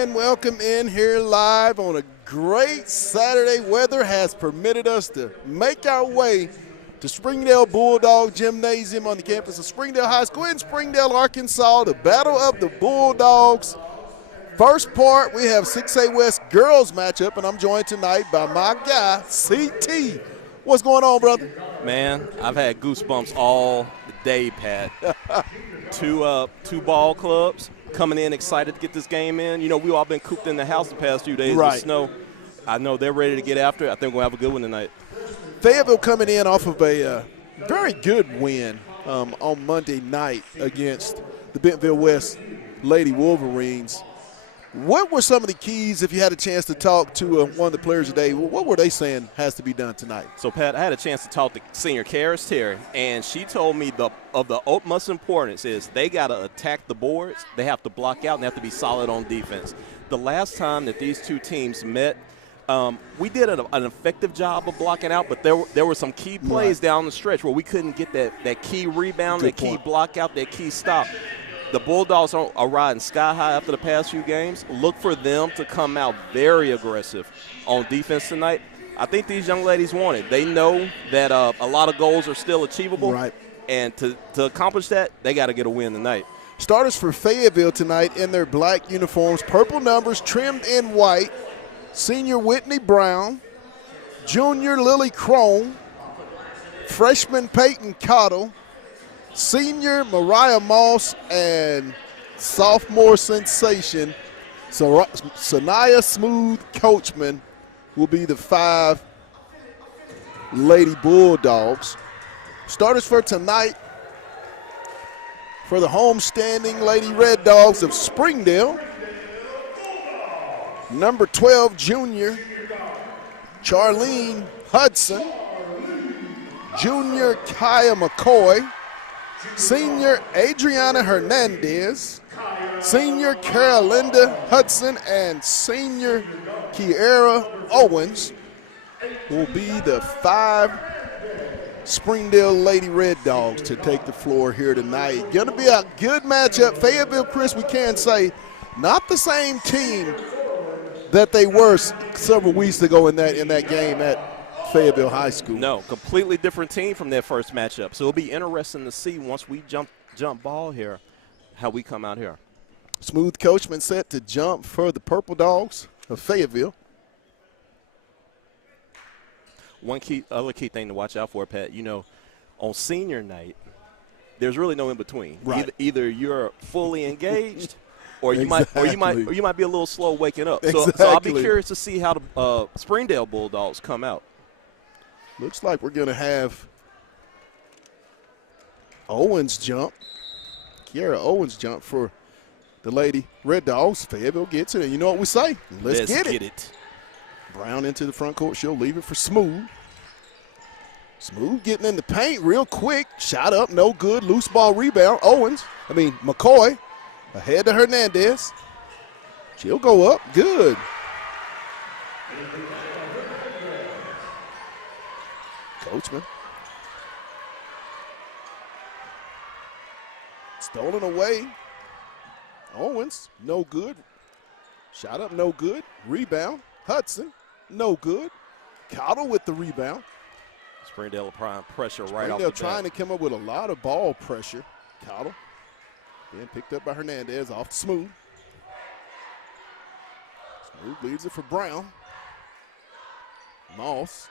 And welcome in here live on a great Saturday. Weather has permitted us to make our way to Springdale Bulldog Gymnasium on the campus of Springdale High School in Springdale, Arkansas. The Battle of the Bulldogs. First part, we have 6A West girls matchup, and I'm joined tonight by my guy, CT. What's going on, brother? Man, I've had goosebumps all day, Pat. Two ball clubs coming in excited to get this game in. You know, we've all been cooped in the house the past few days with snow. I know they're ready to get after it. I think we'll have a good one tonight. Fayetteville coming in off of a very good win on Monday night against the Bentonville West Lady Wolverines. What were some of the keys, if you had a chance to talk to one of the players today, what were they saying has to be done tonight? So, Pat, I had a chance to talk to senior Karis Terry, and she told me the utmost importance is they got to attack the boards, they have to block out, and they have to be solid on defense. The last time that these two teams met, we did an effective job of blocking out, but there were some key plays down the stretch where we couldn't get that key rebound, key block out, that key stop. The Bulldogs are riding sky high after the past few games. Look for them to come out very aggressive on defense tonight. I think these young ladies want it. They know that a lot of goals are still achievable. Right. And to accomplish that, they got to get a win tonight. Starters for Fayetteville tonight in their black uniforms, purple numbers trimmed in white. Senior Whitney Brown, junior Lily Crone, freshman Peyton Cottle, senior Mariah Moss, and sophomore sensation Sanaya Smooth Coachman will be the 5 Lady Bulldogs. Starters for tonight for the homestanding Lady Red Dogs of Springdale. Number 12, junior Charlene Hudson, junior Kaya McCoy, senior Adriana Hernandez, senior Carolinda Hudson, and senior Kiera Owens will be the 5 Springdale Lady Red Dogs to take the floor here tonight. Going to be a good matchup. Fayetteville, Chris, we can say, not the same team that they were several weeks ago in that game at Fayetteville High School. No, completely different team from their first matchup. So it'll be interesting to see once we jump ball here, how we come out here. Smooth Coachman set to jump for the Purple Dogs of Fayetteville. One other key thing to watch out for, Pat, you know, on senior night, there's really no in between. Right. Either you're fully engaged or you might be a little slow waking up. Exactly. So I'll be curious to see how the Springdale Bulldogs come out. Looks like we're going to have Owens jump. Kiera Owens jump for the Lady Red Dogs. Fayetteville gets it, and you know what we say? Let's get it. Brown into the front court. She'll leave it for Smooth. Smooth getting in the paint real quick. Shot up, no good. Loose ball rebound. McCoy ahead to Hernandez. She'll go up. Good. Coachman. Stolen away. Owens, no good. Shot up, no good. Rebound. Hudson, no good. Cottle with the rebound. Springdale applying pressure right off the Springdale bat. trying to come up with a lot of ball pressure. Cottle being picked up by Hernandez off to Smooth. Smooth leaves it for Brown. Moss.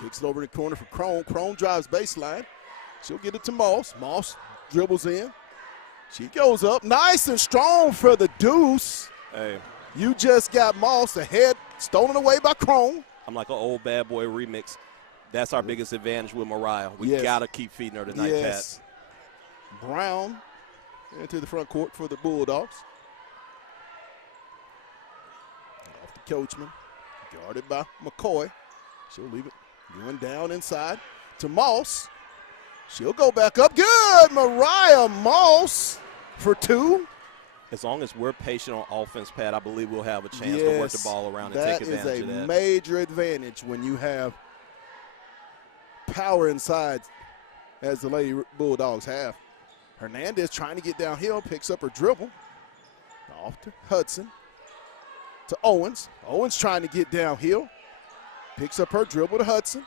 Kicks it over the corner for Crone. Crone drives baseline. She'll get it to Moss. Moss dribbles in. She goes up. Nice and strong for the deuce. Hey. You just got Moss ahead, stolen away by Crone. I'm like an old bad boy remix. That's our biggest advantage with Mariah. We got to keep feeding her tonight, Pat. Brown into the front court for the Bulldogs. Off to Coachman. Guarded by McCoy. She'll leave it. Going down inside to Moss. She'll go back up. Good. Mariah Moss for 2. As long as we're patient on offense, Pat, I believe we'll have a chance to work the ball around and take advantage of that. That is a major advantage when you have power inside, as the Lady Bulldogs have. Hernandez trying to get downhill, picks up her dribble. Off to Hudson. To Owens. Owens trying to get downhill. Picks up her dribble to Hudson.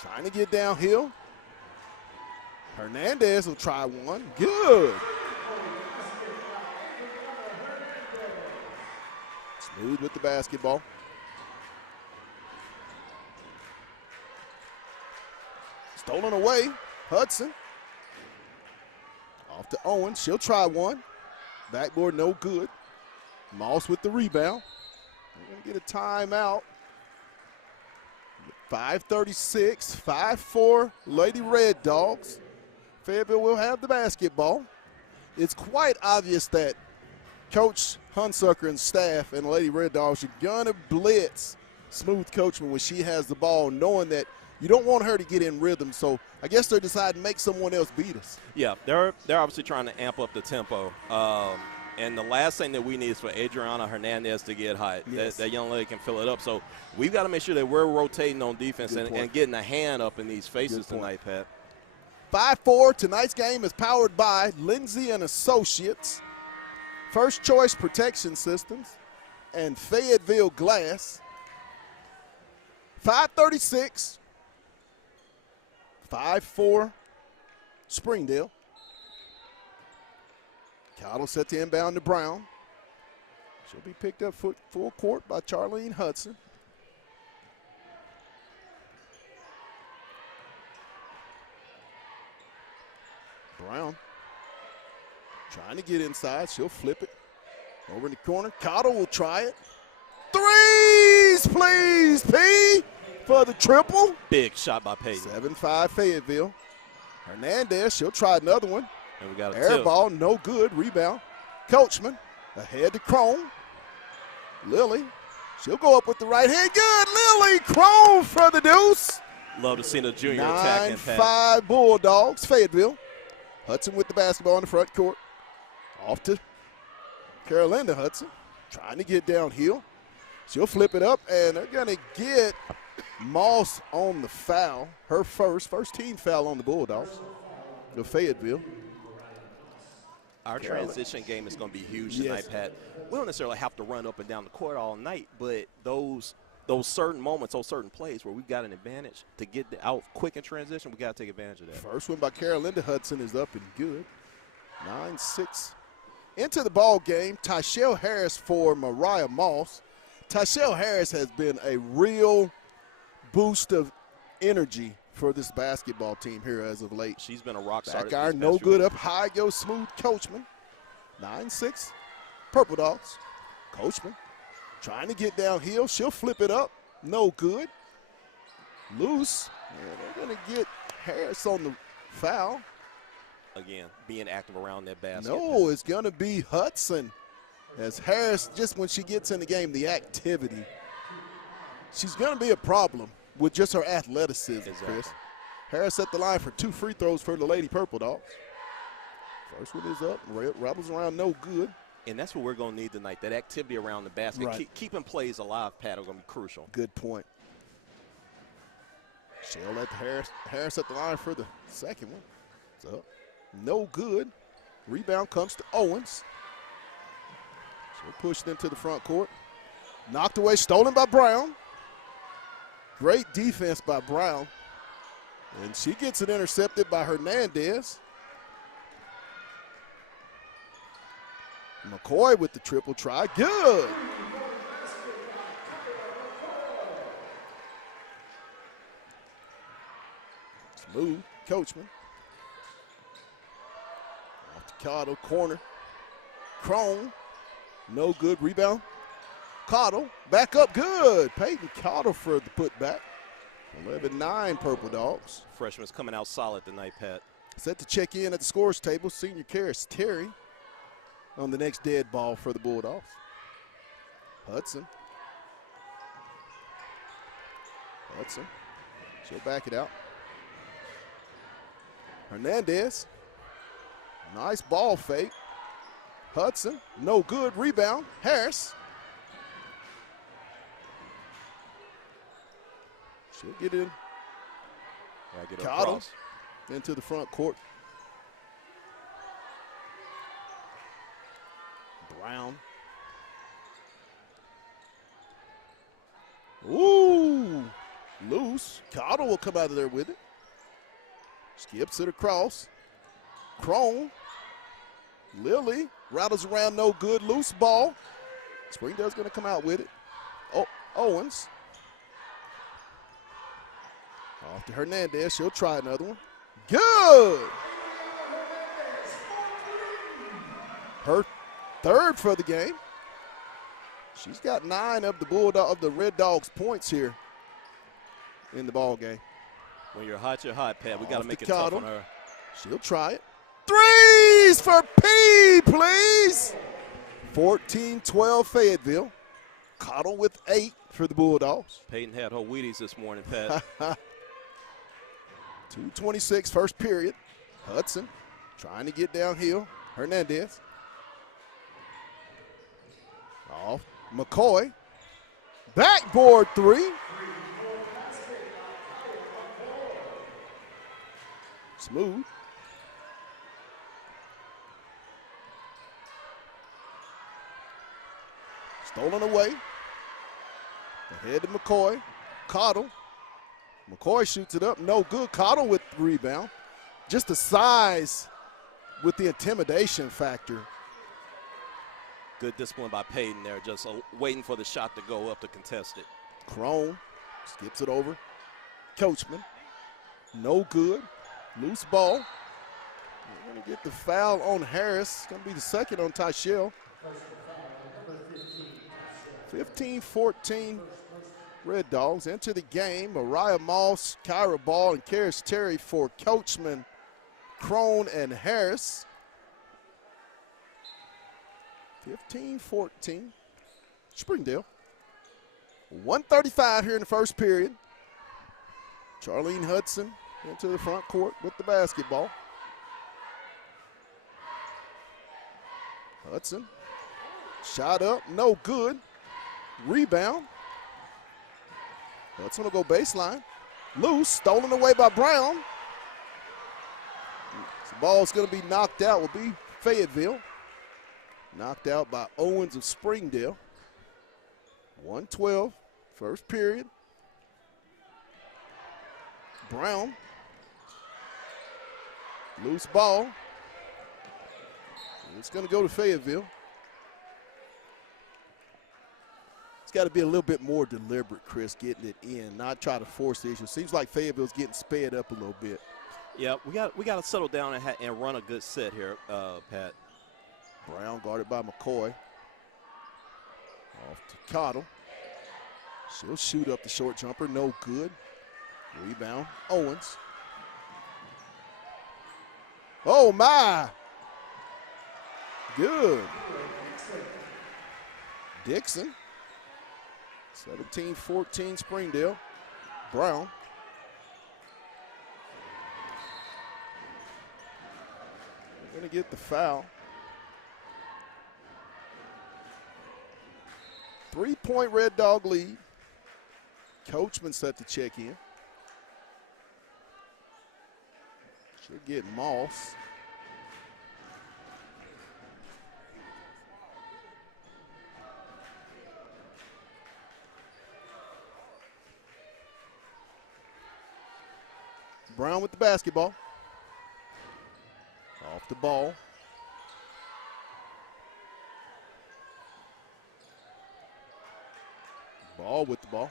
Trying to get downhill. Hernandez will try one. Good. Smooth with the basketball. Stolen away. Hudson. Off to Owens. She'll try one. Backboard no good. Moss with the rebound. We're going to get a timeout. 5:36, 5-4, Lady Red Dogs. Fayetteville will have the basketball. It's quite obvious that Coach Hunsucker and staff and Lady Red Dogs are going to blitz Smooth Coachman when she has the ball, knowing that you don't want her to get in rhythm. So I guess they're deciding to make someone else beat us. Yeah, they're obviously trying to amp up the tempo. And the last thing that we need is for Adriana Hernandez to get hot. Yes. That young lady can fill it up. So we've got to make sure that we're rotating on defense and getting a hand up in these faces tonight, Pat. 5-4, tonight's game is powered by Lindsay and Associates, First Choice Protection Systems, and Fayetteville Glass. 5:36, 5-4, Springdale. Cottle set to inbound to Brown. She'll be picked up full court by Charlene Hudson. Brown trying to get inside. She'll flip it over in the corner. Cottle will try it. Threes, please, P, for the triple. Big shot by Peyton. 7-5 Fayetteville. Hernandez, she'll try another one. And we got a Air tip. ball, no good. Rebound. Coachman ahead to Crone. Lily, she'll go up with the right hand. Good. Lily Crone for the deuce. Love to see the junior attacking, Pat. 9-5 Bulldogs, Fayetteville. Hudson with the basketball in the front court. Off to Carolinda Hudson. Trying to get downhill. She'll flip it up, and they're going to get Moss on the foul. Her first team foul on the Bulldogs of Fayetteville. Our transition game is going to be huge tonight, Pat. We don't necessarily have to run up and down the court all night, but those certain moments, those certain plays where we've got an advantage to get out quick in transition, we got to take advantage of that. First one by Carolinda Hudson is up and good. 9-6. Into the ball game, Tyshell Harris for Mariah Moss. Tyshell Harris has been a real boost of energy for this basketball team here as of late. She's been a rock star. Back iron, no good. Up high goes Smooth Coachman. 9-6. Purple Dogs. Coachman trying to get downhill. She'll flip it up. No good. Loose. And they're going to get Harris on the foul. Again, being active around that basket. No, it's going to be Hudson. As Harris, just when she gets in the game, the activity, she's going to be a problem with just her athleticism, Chris. Harris at the line for 2 free throws for the Lady Purple Dogs. First one is up. Rebels around no good. And that's what we're going to need tonight, that activity around the basket. Right. Keeping plays alive, Pat, are going to be crucial. Good point. She'll let Harris at the line for the second one. So, no good. Rebound comes to Owens. She'll push it into the front court. Knocked away, stolen by Brown. Great defense by Brown. And she gets it intercepted by Hernandez. McCoy with the triple try. Good. Smooth. Coachman. Off to Cottle. Corner. Crone. No good. Rebound. Cottle. Back up. Good. Peyton Cottle for the putback. 11-9 Purple Dogs. Freshman's coming out solid tonight, Pat. Set to check in at the scores table. Senior Karis Terry on the next dead ball for the Bulldogs. Hudson. She'll back it out. Hernandez. Nice ball fake. Hudson. No good. Rebound. Harris. She'll get in. Get Cottle across. into the front court. Brown. Ooh, loose. Cottle will come out of there with it. Skips it across. Crone. Lily rattles around, no good. Loose ball. Springdale's going to come out with it. Oh, Owens. Off to Hernandez. She'll try another one. Good. Her third for the game. She's got 9 of the Red Dogs points here in the ball game. When you're hot, Pat. We got to make it tough on her. She'll try it. Threes for P, please. 14-12 Fayetteville. Cottle with 8 for the Bulldogs. Peyton had her Wheaties this morning, Pat. 2:26 first period. Hudson trying to get downhill. Hernandez. Off. McCoy. Backboard 3. Smooth. Stolen away. Ahead to McCoy. Cottle. McCoy shoots it up. No good. Cottle with the rebound. Just the size with the intimidation factor. Good discipline by Peyton there, just waiting for the shot to go up to contest it. Crone skips it over. Coachman. No good. Loose ball. We're going to get the foul on Harris. It's going to be the second on Tyshell. 15-14 Red Dogs. Enter the game. Mariah Moss, Kyra Ball, and Karis Terry for Coachman, Crone, and Harris. 15-14 Springdale. 1:35 here in the first period. Charlene Hudson into the front court with the basketball. Hudson. Shot up, no good. Rebound. Hudson will go baseline. Loose, stolen away by Brown. The ball's going to be knocked out, will be Fayetteville. Knocked out by Owens of Springdale. 1:12, first period. Brown. Loose ball. It's going to go to Fayetteville. It's got to be a little bit more deliberate, Chris, getting it in, not try to force the issue. Seems like Fayetteville's getting sped up a little bit. Yeah, we got to settle down and run a good set here, Pat. Brown guarded by McCoy. Off to Cottle. She'll shoot up the short jumper, no good. Rebound, Owens. Oh, my. Good. Dixon. 17-14 Springdale. Brown. They're going to get the foul. 3-point Red Dog lead. Coachman set to check in. Should get Moss. Brown with the basketball. Off the ball. Ball with the ball.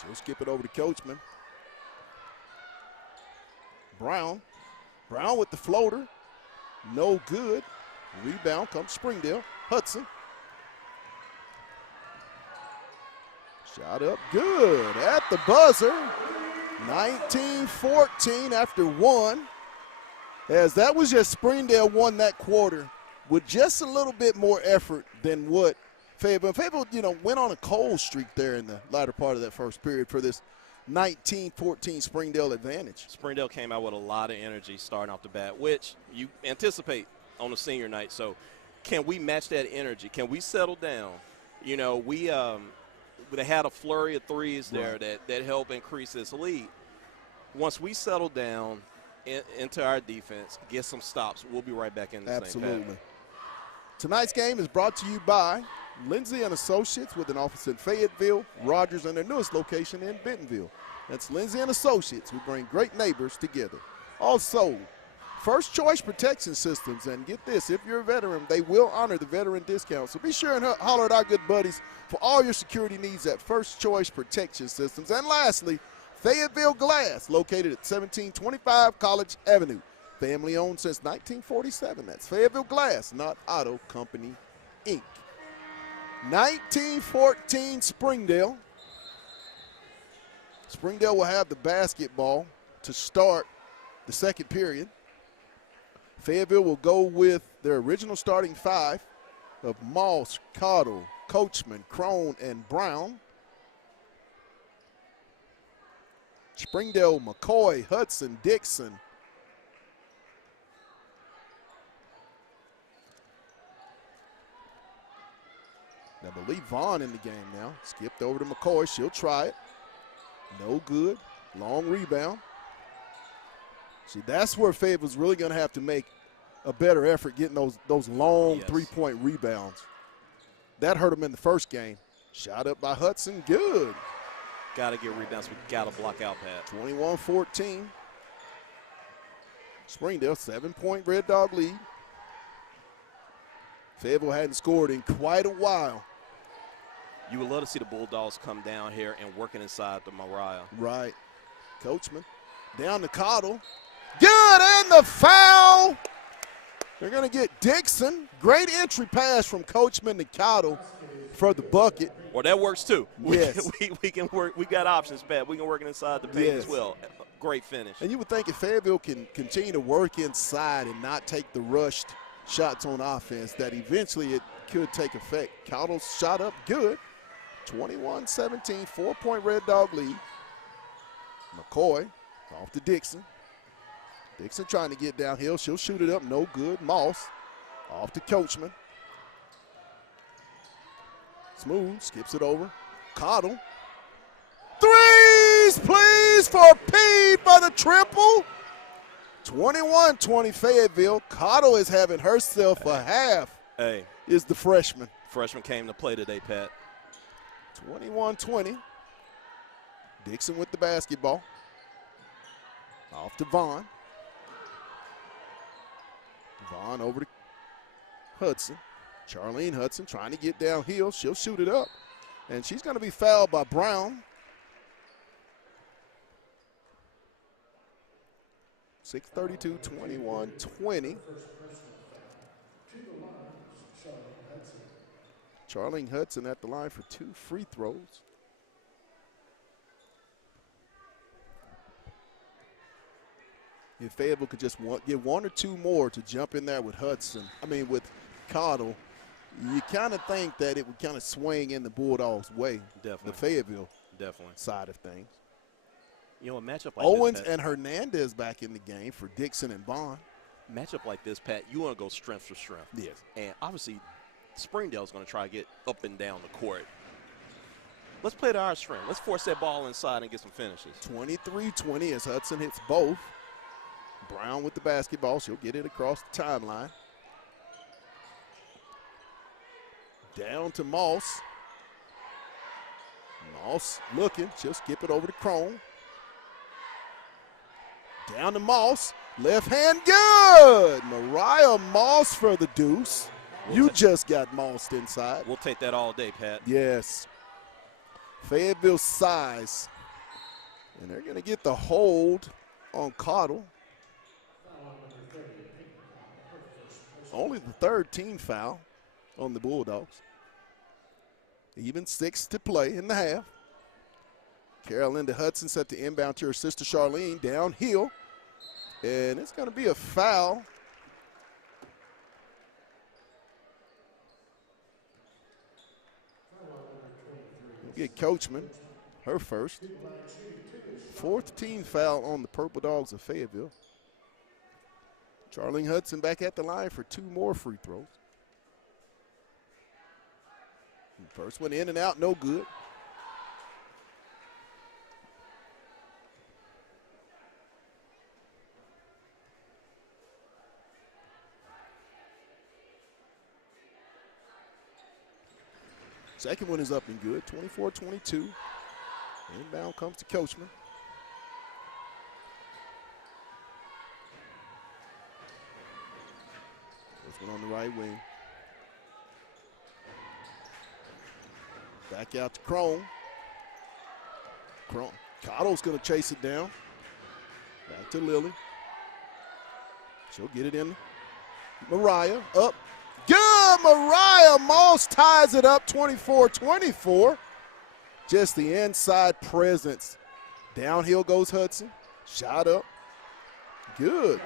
She'll skip it over to Coachman. Brown. Brown with the floater. No good. Rebound comes Springdale. Hudson. Shot up good at the buzzer. 19-14 after one. As that was just Springdale won that quarter with just a little bit more effort than what Fayetteville, went on a cold streak there in the latter part of that first period for this 19-14 Springdale advantage. Springdale came out with a lot of energy starting off the bat, which you anticipate on the senior night. So can we match that energy? Can we settle down? They had a flurry of threes there that help increase this lead. Once we settle down, into our defense, get some stops. We'll be right back in this thing, Pat. Absolutely. Tonight's game is brought to you by Lindsay and Associates with an office in Fayetteville, Rogers, and their newest location in Bentonville. That's Lindsay and Associates, who bring great neighbors together. Also, First Choice Protection Systems, and get this, if you're a veteran, they will honor the veteran discount. So be sure and holler at our good buddies for all your security needs at First Choice Protection Systems. And lastly, Fayetteville Glass, located at 1725 College Avenue. Family owned since 1947. That's Fayetteville Glass, not Auto Company, Inc. 1914 Springdale. Springdale will have the basketball to start the second period. Fayetteville will go with their original starting five of Moss, Cottle, Coachman, Crone, and Brown. Springdale, McCoy, Hudson, Dixon. I believe Vaughn in the game now. Skipped over to McCoy. She'll try it. No good. Long rebound. See, that's where Fayetteville's really going to have to make a better effort getting those long three-point rebounds. That hurt them in the first game. Shot up by Hudson. Good. Got to get rebounds. We got to block out, Pat. 21-14. Springdale, 7-point Red Dog lead. Fayetteville hadn't scored in quite a while. You would love to see the Bulldogs come down here and working inside the Mariah. Right. Coachman down to Cottle. Good, and the foul. They're going to get Dixon. Great entry pass from Coachman to Cottle for the bucket. Well, that works too. Yes. We can work. We got options, Pat. We can work it inside the paint as well. Great finish. And you would think if Fayetteville can continue to work inside and not take the rushed shots on offense, that eventually it could take effect. Cottle's shot up good. 21-17, 4-point Red Dog lead. McCoy off to Dixon. Dixon trying to get downhill. She'll shoot it up. No good. Moss off to Coachman. Smooth. Skips it over. Cottle. Threes, please, for Pete for the triple. 21-20 Fayetteville. Cottle is having herself a half. Hey. Is the freshman. Freshman came to play today, Pat. 21-20. Dixon with the basketball. Off to Vaughn. Vaughn over to Hudson. Charlene Hudson trying to get downhill. She'll shoot it up. And she's going to be fouled by Brown. 6:32, 21-20. Charlene Hudson at the line for 2 free throws. If Fayetteville could just get 1 or 2 more to jump in there with with Cottle, you kind of think that it would kind of swing in the Bulldogs' way. Definitely. The Fayetteville definitely side of things. You know, a matchup like Owens this, Pat, and Hernandez back in the game for Dixon and Bond. Matchup like this, Pat, you want to go strength for strength. Yes. And obviously, Springdale's going to try to get up and down the court. Let's play to our strength. Let's force that ball inside and get some finishes. 23-20 as Hudson hits both. Brown with the basketball. She'll get it across the timeline. Down to Moss. Moss looking. She'll skip it over to Crone. Down to Moss. Left hand good. Mariah Moss for the deuce. You just got mossed inside. We'll take that all day, Pat. Yes. Fayetteville size. And they're going to get the hold on Cottle. Only the 3rd team foul on the Bulldogs. Even 6 to play in the half. Carolinda Hudson set to inbound to her sister Charlene downhill. And it's going to be a foul. We'll get Coachman, her first. 4th team foul on the Purple Dogs of Fayetteville. Charlene Hudson back at the line for 2 more free throws. First one in and out, no good. Second one is up and good, 24-22. Inbound comes to Coachman. Coachman on the right wing. Back out to Crone. Cottle's going to chase it down. Back to Lily. She'll get it in. Mariah up. Good! Mariah Moss ties it up 24-24. Just the inside presence. Downhill goes Hudson. Shot up. Good.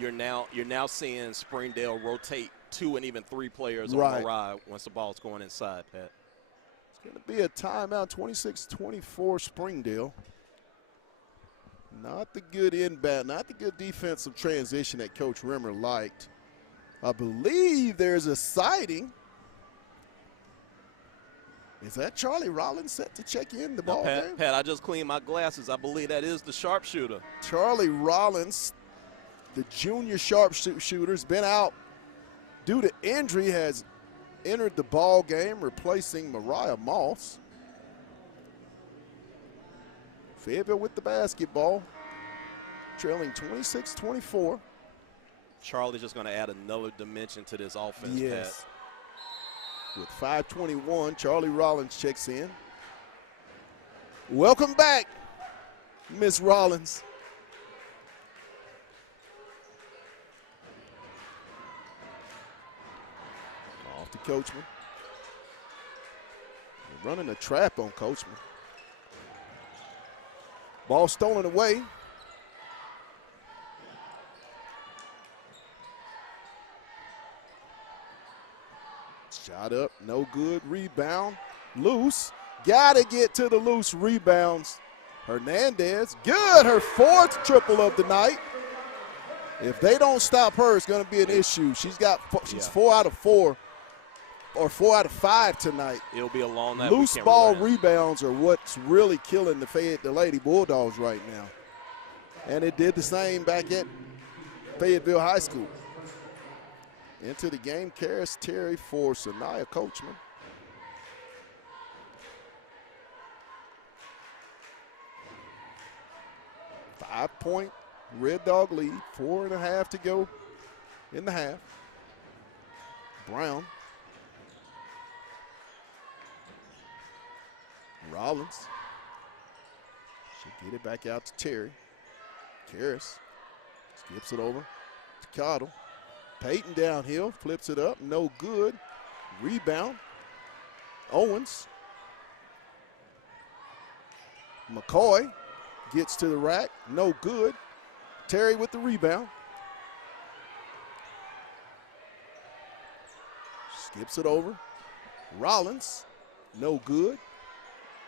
You're now seeing Springdale rotate 2 and even 3 players on Mariah once the ball's going inside, Pat. It's going to be a timeout, 26-24 Springdale. Not the good inbound, not the good defensive transition that Coach Rimmer liked. I believe there's a sighting. Is that Charlie Rollins set to check in the ball game? Pat, I just cleaned my glasses. I believe that is the sharpshooter. Charlie Rollins, the junior sharpshooter, has been out due to injury, has entered the ball game, replacing Mariah Moss. Fayetteville with the basketball, trailing 26-24. Charlie's just going to add another dimension to this offense, yes. Pat. With 5:21, Charlie Rollins checks in. Welcome back, Miss Rollins. Off to Coachman. They're running a trap on Coachman. Ball stolen away. Shot up, no good. Rebound, loose. Gotta get to the loose rebounds. Hernandez, good. Her 4th triple of the night. If they don't stop her, it's going to be an issue. She's 4 out of 4, or 4 out of 5 tonight. It'll be a long night. Loose ball rebounds are what's really killing the Lady Bulldogs right now. And it did the same back at Fayetteville High School. Into the game, Karis Terry for Sanaya Coachman. Five-point Red Dog lead, 4.5 to go in the half. Brown. Rollins. She'll get it back out to Terry. Karis skips it over to Cottle. Peyton downhill, flips it up, no good. Rebound, Owens. McCoy gets to the rack, no good. Terry with the rebound. Skips it over. Rollins, no good.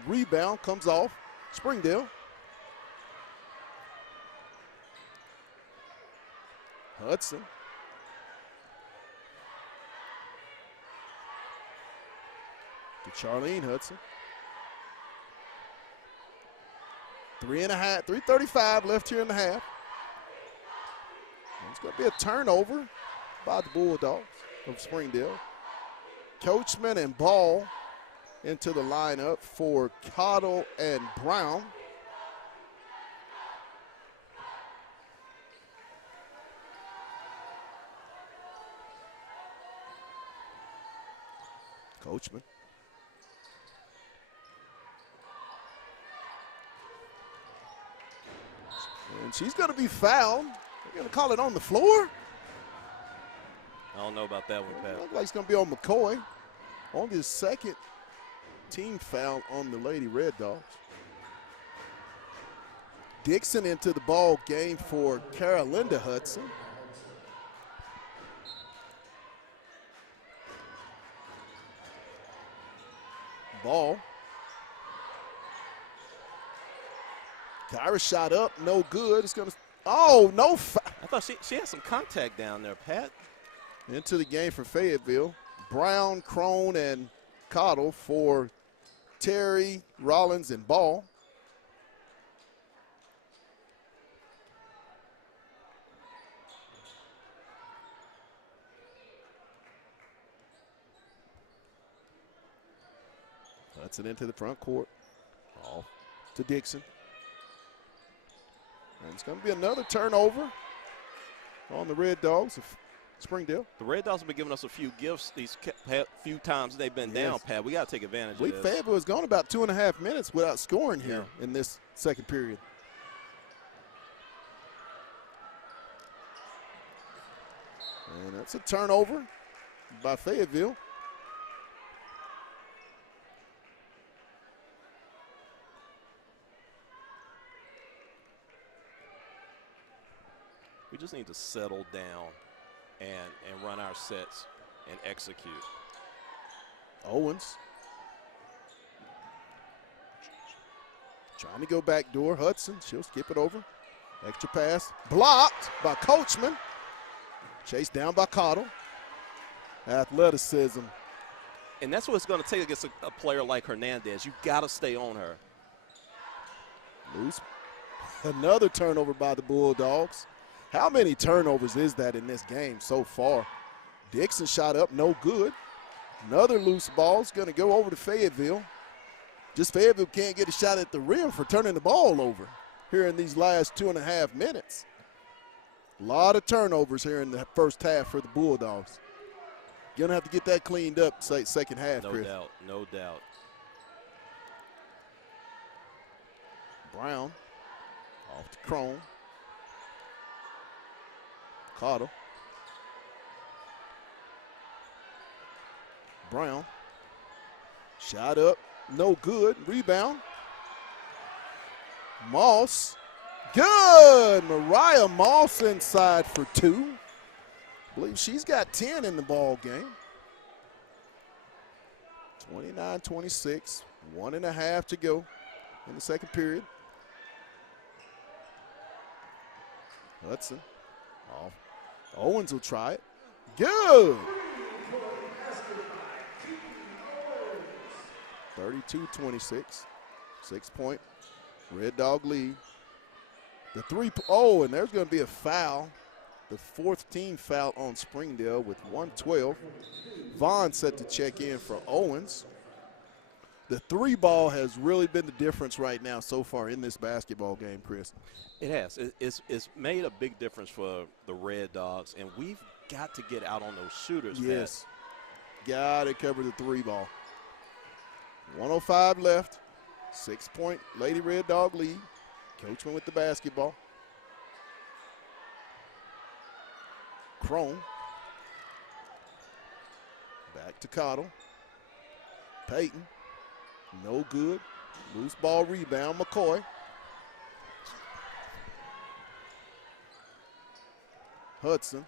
Rebound comes off. Springdale. Hudson. To Charlene Hudson. 3:35 left here in the half. It's going to be a turnover by the Bulldogs of Springdale. Coachman and Ball into the lineup for Cottle and Brown. Coachman. And she's going to be fouled. They're going to call it on the floor. I don't know about that one, Pat. Looks like it's going to be on McCoy. On his second team foul on the Lady Red Dogs. Dixon into the ball game for Carolinda Hudson. Ball. Kyra shot up, no good. It's going to, no. I thought she had some contact down there, Pat. Into the game for Fayetteville. Brown, Crone, and Cottle for Terry, Rollins, and Ball. Hudson into the front court. Off to Dixon. And it's going to be another turnover on the Red Dogs of Springdale. The Red Dogs have been giving us a few gifts these few times they've been down, Pat. We got to take advantage of this. Fayetteville has gone about 2.5 minutes without scoring here in this second period. And that's a turnover by Fayetteville. We just need to settle down and run our sets and execute. Owens trying to go back door. Hudson, she'll skip it over. Extra pass. Blocked by Coachman. Chased down by Cottle. Athleticism. And that's what it's going to take against a player like Hernandez. You got to stay on her. Loose. Another turnover by the Bulldogs. How many turnovers is that in this game so far? Dixon shot up, no good. Another loose ball is going to go over to Fayetteville. Just Fayetteville can't get a shot at the rim for turning the ball over here in these last 2.5 minutes. A lot of turnovers here in the first half for the Bulldogs. You're going to have to get that cleaned up second half, Chris. No doubt, no doubt. Brown off to Crone. Cottle. Brown. Shot up. No good. Rebound. Moss. Good. Mariah Moss inside for 2. I believe she's got 10 in the ball game. 29-26. 1.5 to go in the second period. Hudson off. Owens will try it. Good. 32-26. 6-point Red Dog lead. The and there's going to be a foul. The 4th team foul on Springdale with 1:12. Vaughn set to check in for Owens. The 3 ball has really been the difference right now so far in this basketball game, Chris. It has. It's made a big difference for the Red Dogs, and we've got to get out on those shooters. Yes. Got to cover the 3 ball. 1:05 left. 6-point Lady Red Dog lead. Coachman with the basketball. Crone. Back to Cottle. Payton. No good. Loose ball rebound. McCoy. Hudson.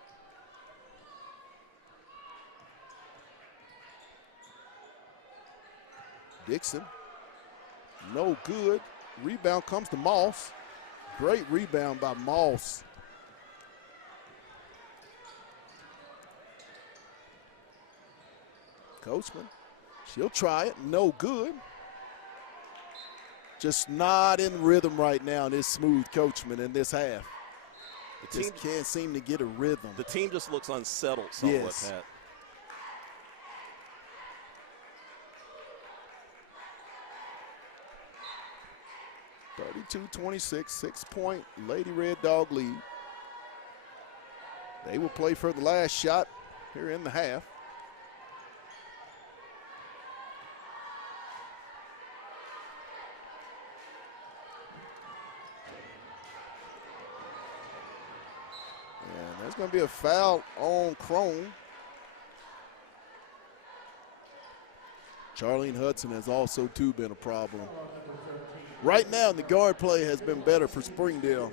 Dixon. No good. Rebound comes to Moss. Great rebound by Moss. Coachman. She'll try it. No good. Just not in rhythm right now, this smooth Coachman in this half. The team can't seem to get a rhythm. The team just looks unsettled somewhat, yes. Pat. (32-26), 6-point Lady Red Dog lead. They will play for the last shot here in the half. And there's going to be a foul on Crone. Charlene Hudson has also, too, been a problem. Right now, the guard play has been better for Springdale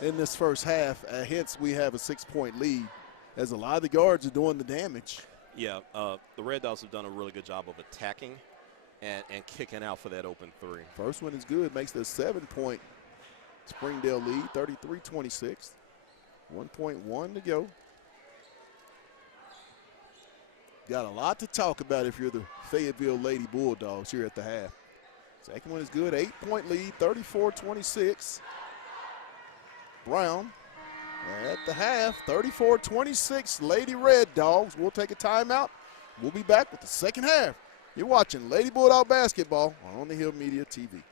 in this first half. Hence, we have a 6-point lead as a lot of the guards are doing the damage. Yeah, the Red Dogs have done a really good job of attacking and kicking out for that open 3. First one is good, makes the 7-point Springdale lead, 33-26. 1.1 to go. Got a lot to talk about if you're the Fayetteville Lady Bulldogs here at the half. Second one is good, 8-point lead, 34-26. Brown at the half, 34-26, Lady Red Dogs. We'll take a timeout. We'll be back with the second half You're watching Lady Bulldog basketball on the Hill Media TV.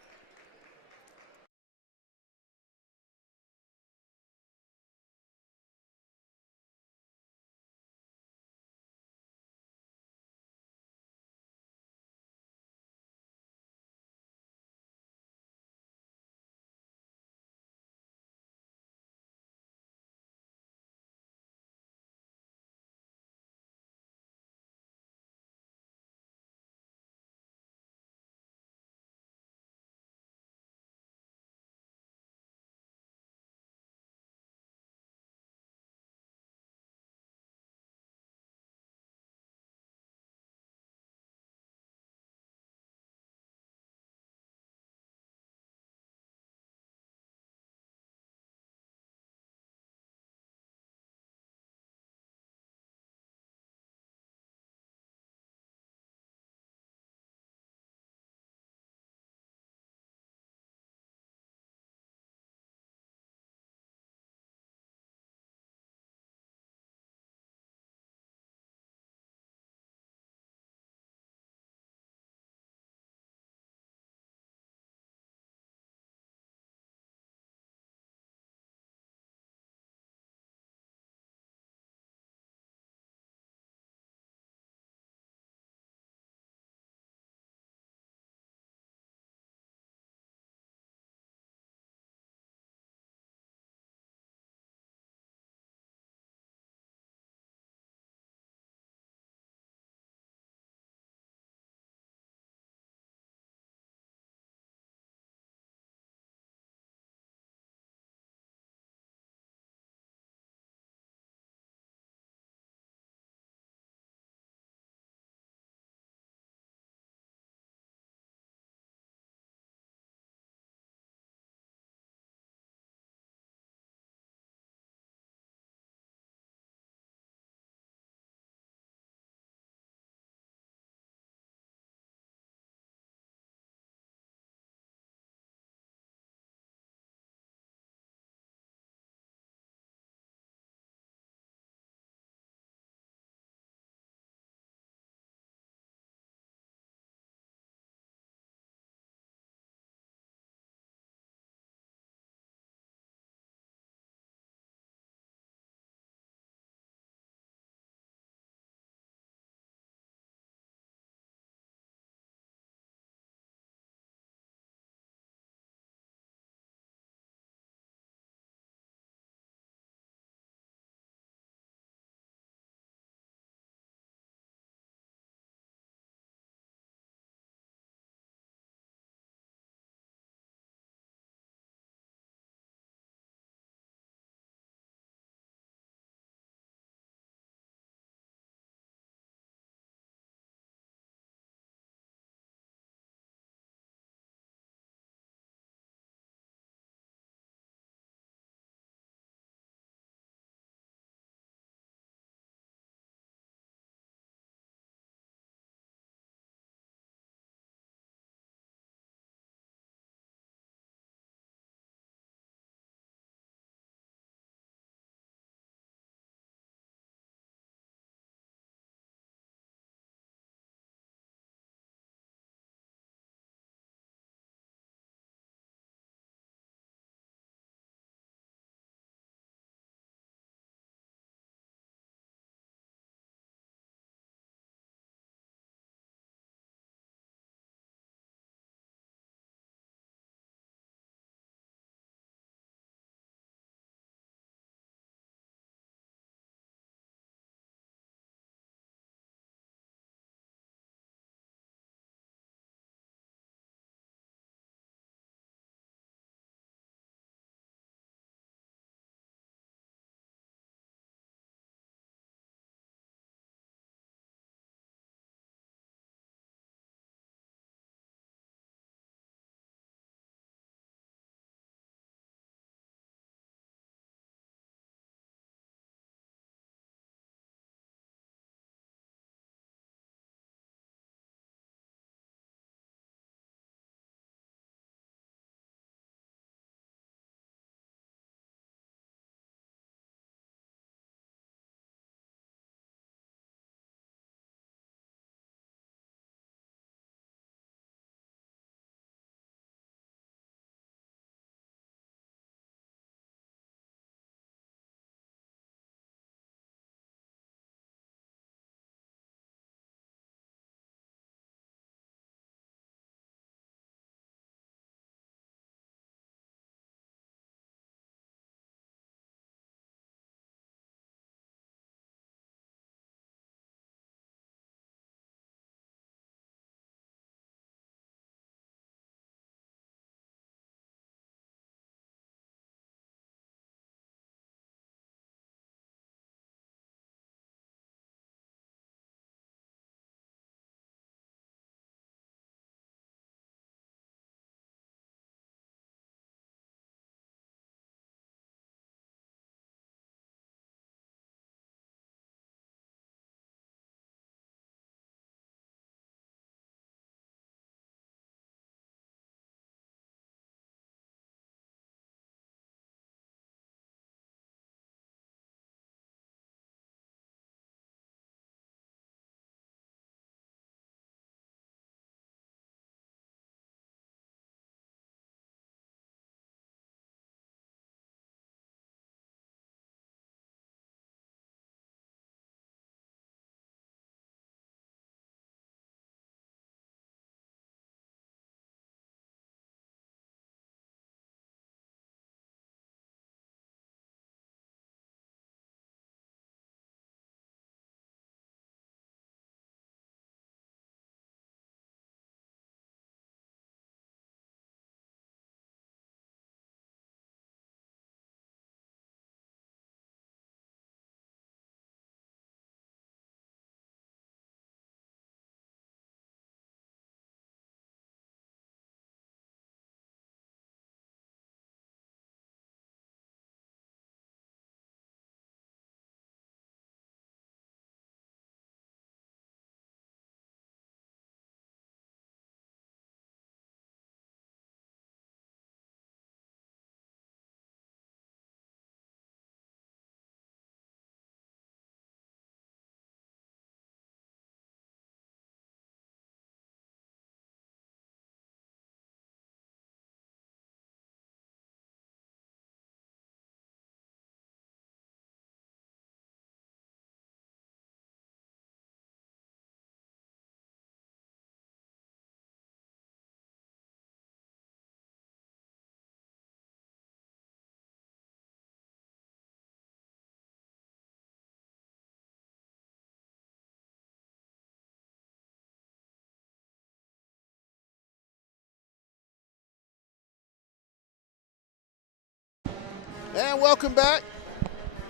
And welcome back,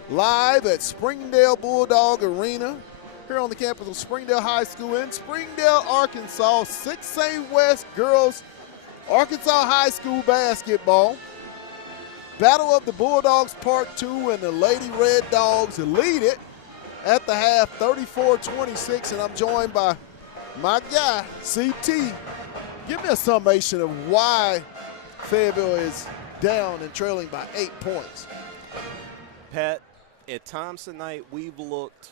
live at Springdale Bulldog Arena, here on the campus of Springdale High School in Springdale, Arkansas. 6A West Girls Arkansas High School basketball. Battle of the Bulldogs Part 2, and the Lady Red Dogs lead it at the half, 34-26, and I'm joined by my guy, CT. Give me a summation of why Fayetteville is down and trailing by 8 points. Pat, at times tonight we've looked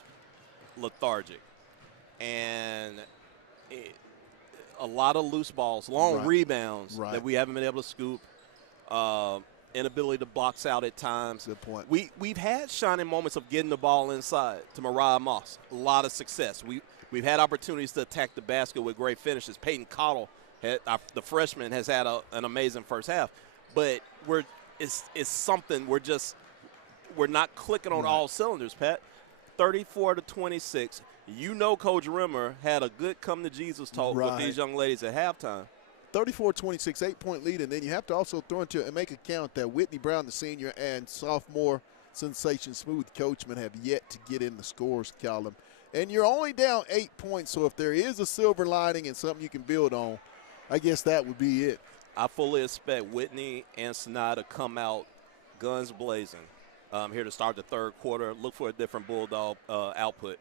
lethargic, and a lot of loose balls, long rebounds that we haven't been able to scoop, inability to box out at times. Good point. We've had shining moments of getting the ball inside to Mariah Moss. A lot of success. We've had opportunities to attack the basket with great finishes. Peyton Cottle, the freshman, has had an amazing first half. But it's something we're not clicking on all cylinders, Pat. 34-26. You know Coach Rimmer had a good come-to-Jesus talk with these young ladies at halftime. 34-26, 8-point lead, and then you have to also throw into and make a count that Whitney Brown, the senior, and sophomore sensation Smooth Coachman have yet to get in the scores column. And you're only down 8 points, so if there is a silver lining and something you can build on, I guess that would be it. I fully expect Whitney and Sinai to come out guns blazing here to start the third quarter. Look for a different Bulldog output.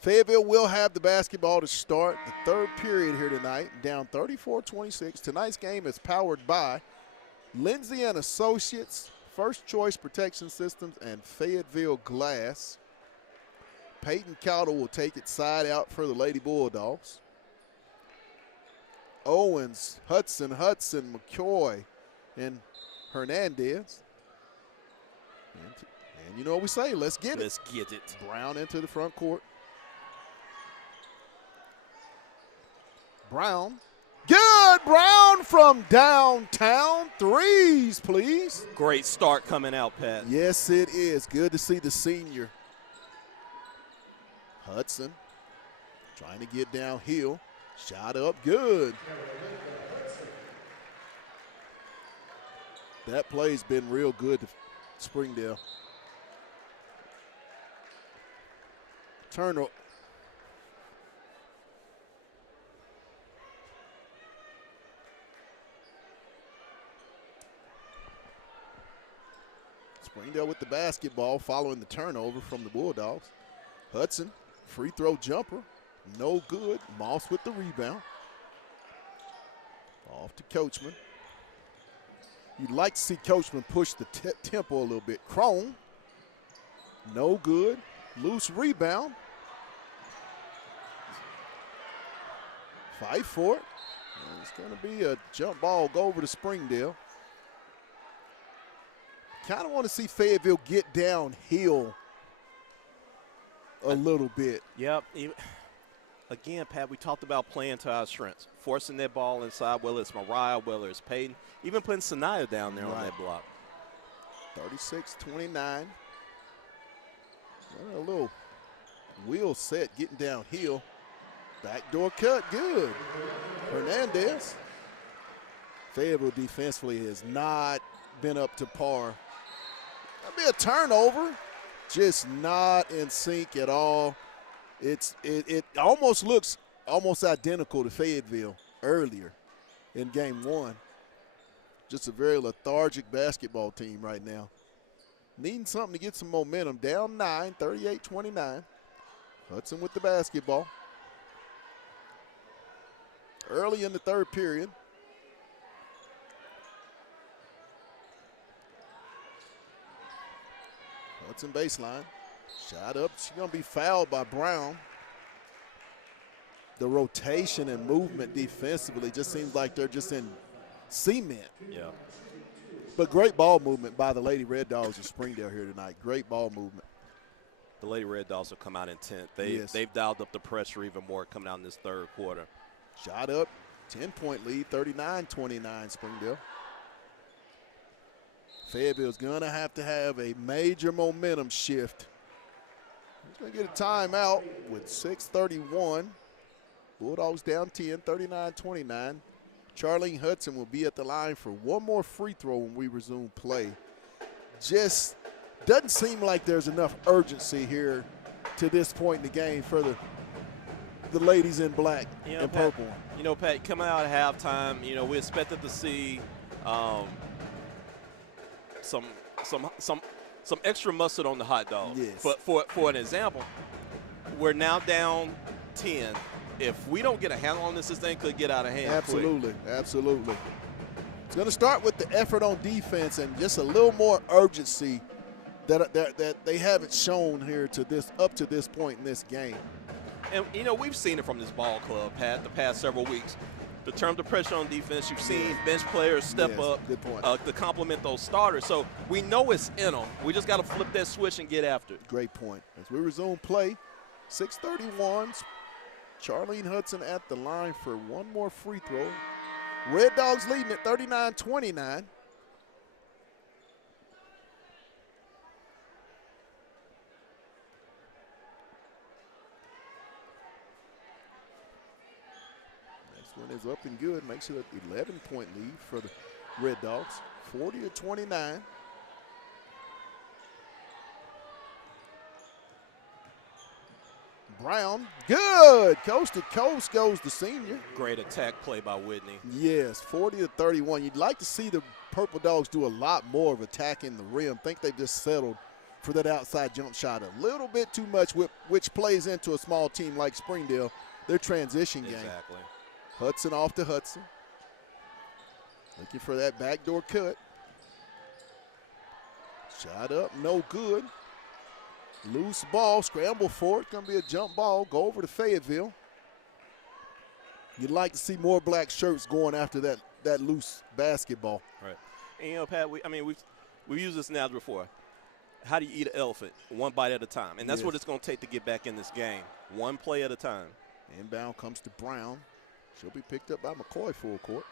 Fayetteville will have the basketball to start the third period here tonight, down 34-26. Tonight's game is powered by Lindsay & Associates, First Choice Protection Systems, and Fayetteville Glass. Peyton Cowder will take it side out for the Lady Bulldogs. Owens, Hudson, McCoy, and Hernandez. And you know what we say, let's get it. Let's get it. Brown into the front court. Brown. Good. Brown from downtown. Threes, please. Great start coming out, Pat. Yes, it is. Good to see the senior. Hudson trying to get downhill. Shot up. Good. That play's been real good to Springdale. Turnover. Springdale with the basketball following the turnover from the Bulldogs. Hudson, free throw jumper, no good. Moss with the rebound. Off to Coachman. You'd like to see Coachman push the tempo a little bit. Crone, no good. Loose rebound. Fight for it. And it's going to be a jump ball, go over to Springdale. Kind of want to see Fayetteville get downhill a little bit. Yep. Again, Pat, we talked about playing to our strengths, forcing that ball inside, whether it's Mariah, whether it's Peyton, even putting Sanaya down there on that block. 36-29. A little wheel set getting downhill. Backdoor cut, good. Hernandez. Fayetteville defensively has not been up to par. That'll be a turnover. Just not in sync at all. It almost looks almost identical to Fayetteville earlier in game one. Just a very lethargic basketball team right now. Needing something to get some momentum. Down 9, 38-29. Hudson with the basketball. Early in the third period. Hudson baseline. Shot up. She's going to be fouled by Brown. The rotation and movement defensively just seems like they're just in cement. Yeah. But great ball movement by the Lady Red Dogs of Springdale here tonight. Great ball movement. The Lady Red Dogs have come out intent. They've dialed up the pressure even more coming out in this third quarter. Shot up. 10-point lead. 39-29 Springdale. Fayetteville's going to have a major momentum shift. He's going to get a timeout with 6:31. Bulldogs down 10, 39-29. Charlene Hudson will be at the line for one more free throw when we resume play. just doesn't seem like there's enough urgency here to this point in the game for the ladies in black and purple. You know, Pat, coming out at halftime, you know, we expected to see some extra mustard on the hot dog. Yes. But for an example, we're now down 10. If we don't get a handle on this thing could get out of hand. Absolutely, absolutely. It's going to start with the effort on defense and just a little more urgency that they haven't shown here up to this point in this game. And, you know, we've seen it from this ball club, Pat, the past several weeks. To turn the pressure on defense, you've seen bench players step up to complement those starters. So we know it's in them. We just got to flip that switch and get after it. Great point. As we resume play, 6:31, Charlene Hudson at the line for one more free throw. Red Dogs leading at 39-29. One is up and good, makes it an 11-point lead for the Red Dogs, 40-29. Brown, good, coast to coast goes the senior. Great attack play by Whitney. Yes, 40-31. You'd like to see the Purple Dogs do a lot more of attacking the rim. Think they've just settled for that outside jump shot a little bit too much, which plays into a small team like Springdale, their transition game. Exactly. Hudson off to Hudson. Looking for that backdoor cut. Shot up, no good. Loose ball, scramble for it. Going to be a jump ball. Go over to Fayetteville. You'd like to see more black shirts going after that loose basketball. Right. And, you know, Pat, we've used this analogy before. How do you eat an elephant? One bite at a time. And that's what it's going to take to get back in this game. One play at a time. Inbound comes to Brown. She'll be picked up by McCoy full court.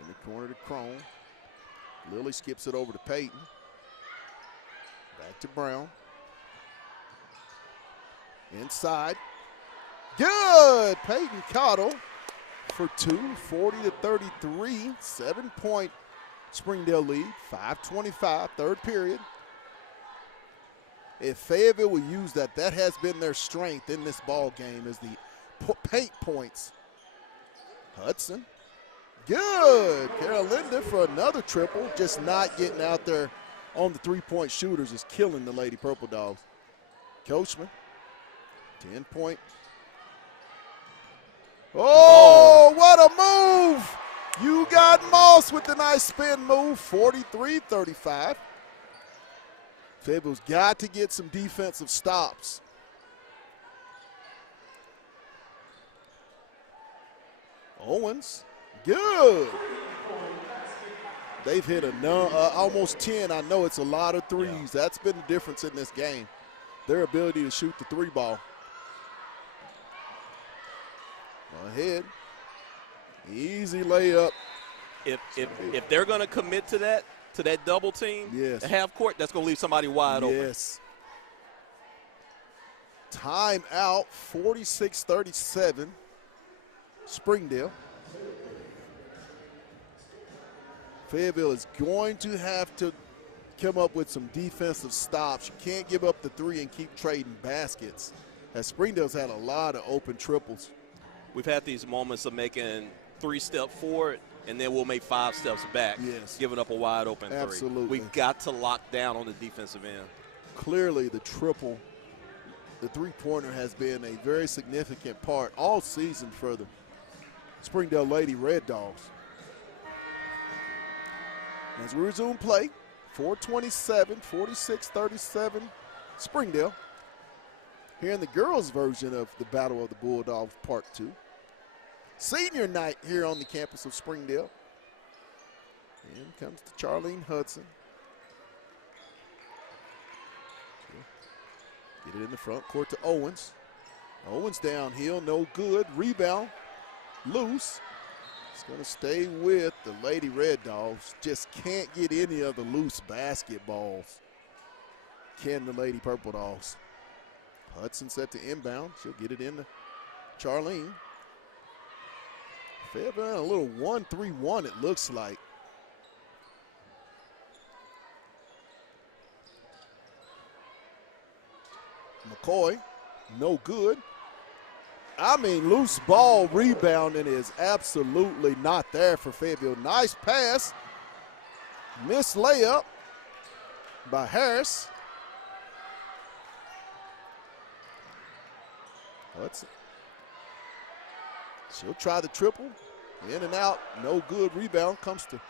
In the corner to Crone. Lily skips it over to Peyton. Back to Brown. Inside. Good! Peyton Cottle for two, 40-33. 7-point Springdale lead. 5:25, third period. If Fayetteville will use that has been their strength in this ball game is the paint points. Hudson, good. Carolinda for another triple, just not getting out there on the three-point shooters is killing the Lady Purple Dogs. Coachman, 10-point. Oh, what a move. You got Moss with the nice spin move, 43-35. Fayetteville's got to get some defensive stops. Owens, good. They've hit almost 10. I know it's a lot of threes. Yeah. That's been the difference in this game, their ability to shoot the three ball. Ahead, easy layup. If they're going to commit to that double team, yes, at half court, that's going to leave somebody wide open. Yes. Time out, 46-37, Springdale. Fayetteville is going to have to come up with some defensive stops. You can't give up the three and keep trading baskets, as Springdale's had a lot of open triples. We've had these moments of making 3 steps forward, and then we'll make 5 steps back, giving up a wide open three. Absolutely. We've got to lock down on the defensive end. Clearly the three-pointer has been a very significant part all season for the Springdale Lady Red Dogs. As we resume play, 4:27, 46-37, Springdale. Here in the girls' version of the Battle of the Bulldogs Part 2. Senior night here on the campus of Springdale. In comes to Charlene Hudson. Get it in the front court to Owens. Owens downhill, no good. Rebound, loose. It's going to stay with the Lady Red Dogs. Just can't get any of the loose basketballs. Can the Lady Purple Dogs. Hudson set to inbound. She'll get it in to Charlene. Fayetteville in a little 1-3-1, it looks like. McCoy, no good. I mean, loose ball rebounding is absolutely not there for Fayetteville. Nice pass. Missed layup by Harris. Hudson. She'll try the triple. In and out. No good. Rebound comes to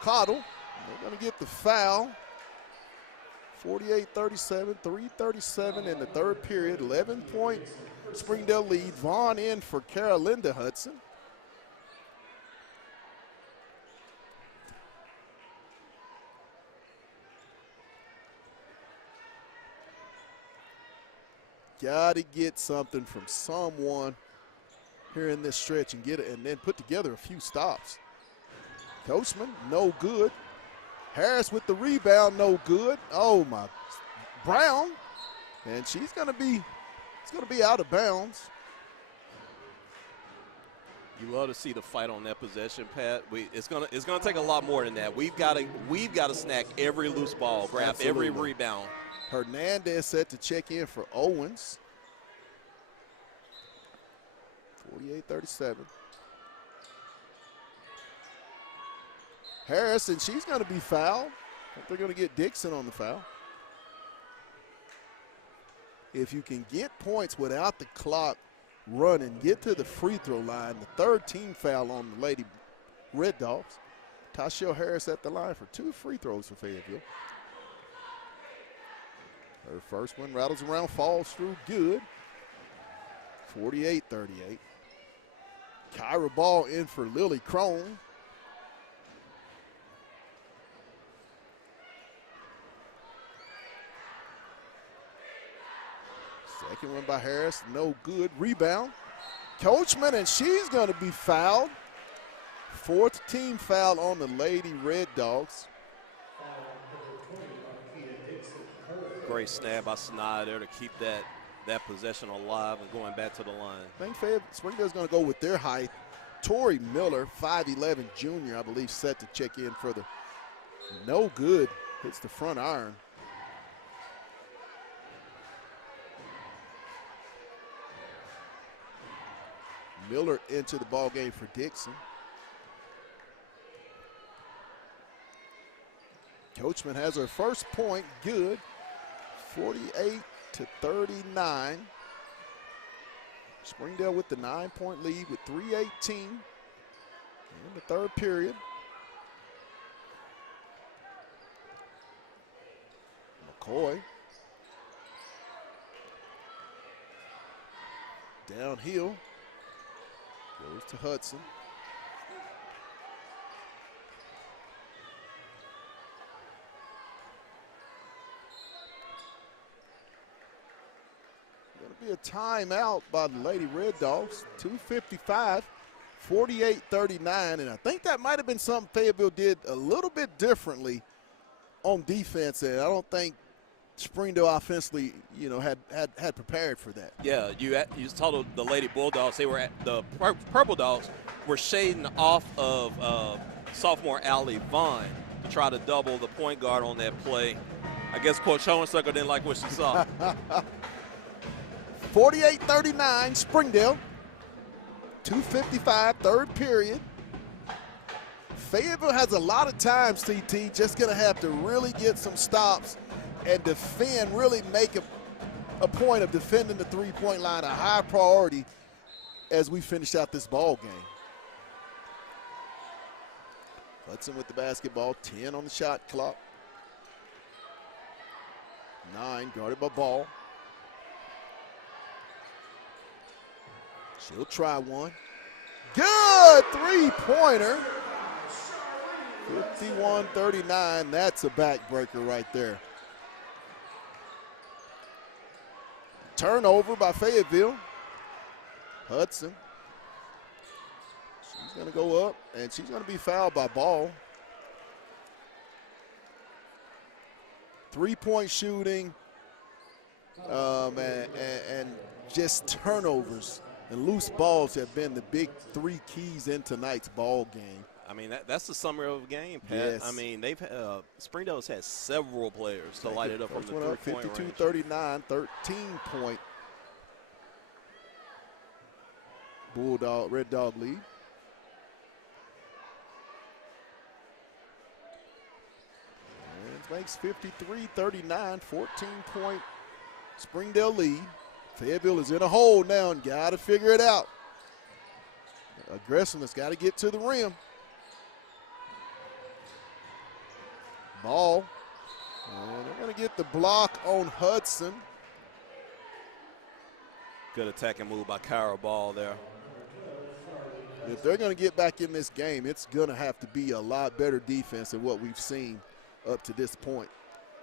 Cottle. They're going to get the foul. 48-37, 3:37 in the third period. 11-point Springdale lead. Vaughn in for Carolinda Hudson. Got to get something from someone here in this stretch and get it, and then put together a few stops. Coachman, no good. Harris with the rebound, no good. Oh my, Brown, and it's gonna be out of bounds. You love to see the fight on that possession, Pat. It's gonna take a lot more than that. We've got to snag every loose ball, grab Absolutely. every rebound. Hernandez set to check in for Owens. 48-37. Harris, and she's going to be fouled. I think they're going to get Dixon on the foul. If you can get points without the clock running, get to the free throw line, the third team foul on the Lady Red Dogs. Tashiel Harris at the line for 2 free throws for Fayetteville. Her first one rattles around, falls through, good. 48-38. Kyra Ball in for Lily Crone. Second one by Harris, no good. Rebound. Coachman, and she's going to be fouled. 4th team foul on the Lady Red Dogs. Great snap by Snyder to keep that possession alive and going back to the line. I think Springdale's going to go with their height. Tori Miller, 5'11 junior, I believe, set to check in for the no good. Hits the front iron. Miller into the ball game for Dixon. Coachman has her first point, good. 48-39. Springdale with the 9-point lead with 3:18 in the third period. McCoy. Downhill. Goes to Hudson. Going to be a timeout by the Lady Red Dogs. 2:55, 48-39, and I think that might have been something Fayetteville did a little bit differently on defense, and I don't think Springdale offensively, had prepared for that. Yeah, you told the Lady Bulldogs the Purple Dogs were shading off of sophomore Allie Vaughn to try to double the point guard on that play. I guess Coach Hohensucker didn't like what she saw. 48-39, Springdale. 2:55, third period. Fayetteville has a lot of time, CT, just going to have to really get some stops and defend, really make a point of defending the three-point line, a high priority as we finish out this ball game. Hudson with the basketball, 10 on the shot clock. 9 guarded by Ball. She'll try one. Good three-pointer. 51-39, that's a backbreaker right there. Turnover by Fayetteville. Hudson. She's going to go up, and she's going to be fouled by Ball. Three-point shooting and just turnovers And loose balls have been the big three keys in tonight's ball game. I mean, that's the summary of the game, Pat. Yes. I mean, Springdale's had several players to light it up from the three-point range. 52-39, 13-point Red Dog lead. And it makes 53-39, 14-point Springdale lead. Fayetteville is in a hole now and got to figure it out. Aggressiveness, got to get to the rim. Ball. And they're going to get the block on Hudson. Good attacking move by Kyra Ball there. If they're going to get back in this game, it's going to have to be a lot better defense than what we've seen up to this point.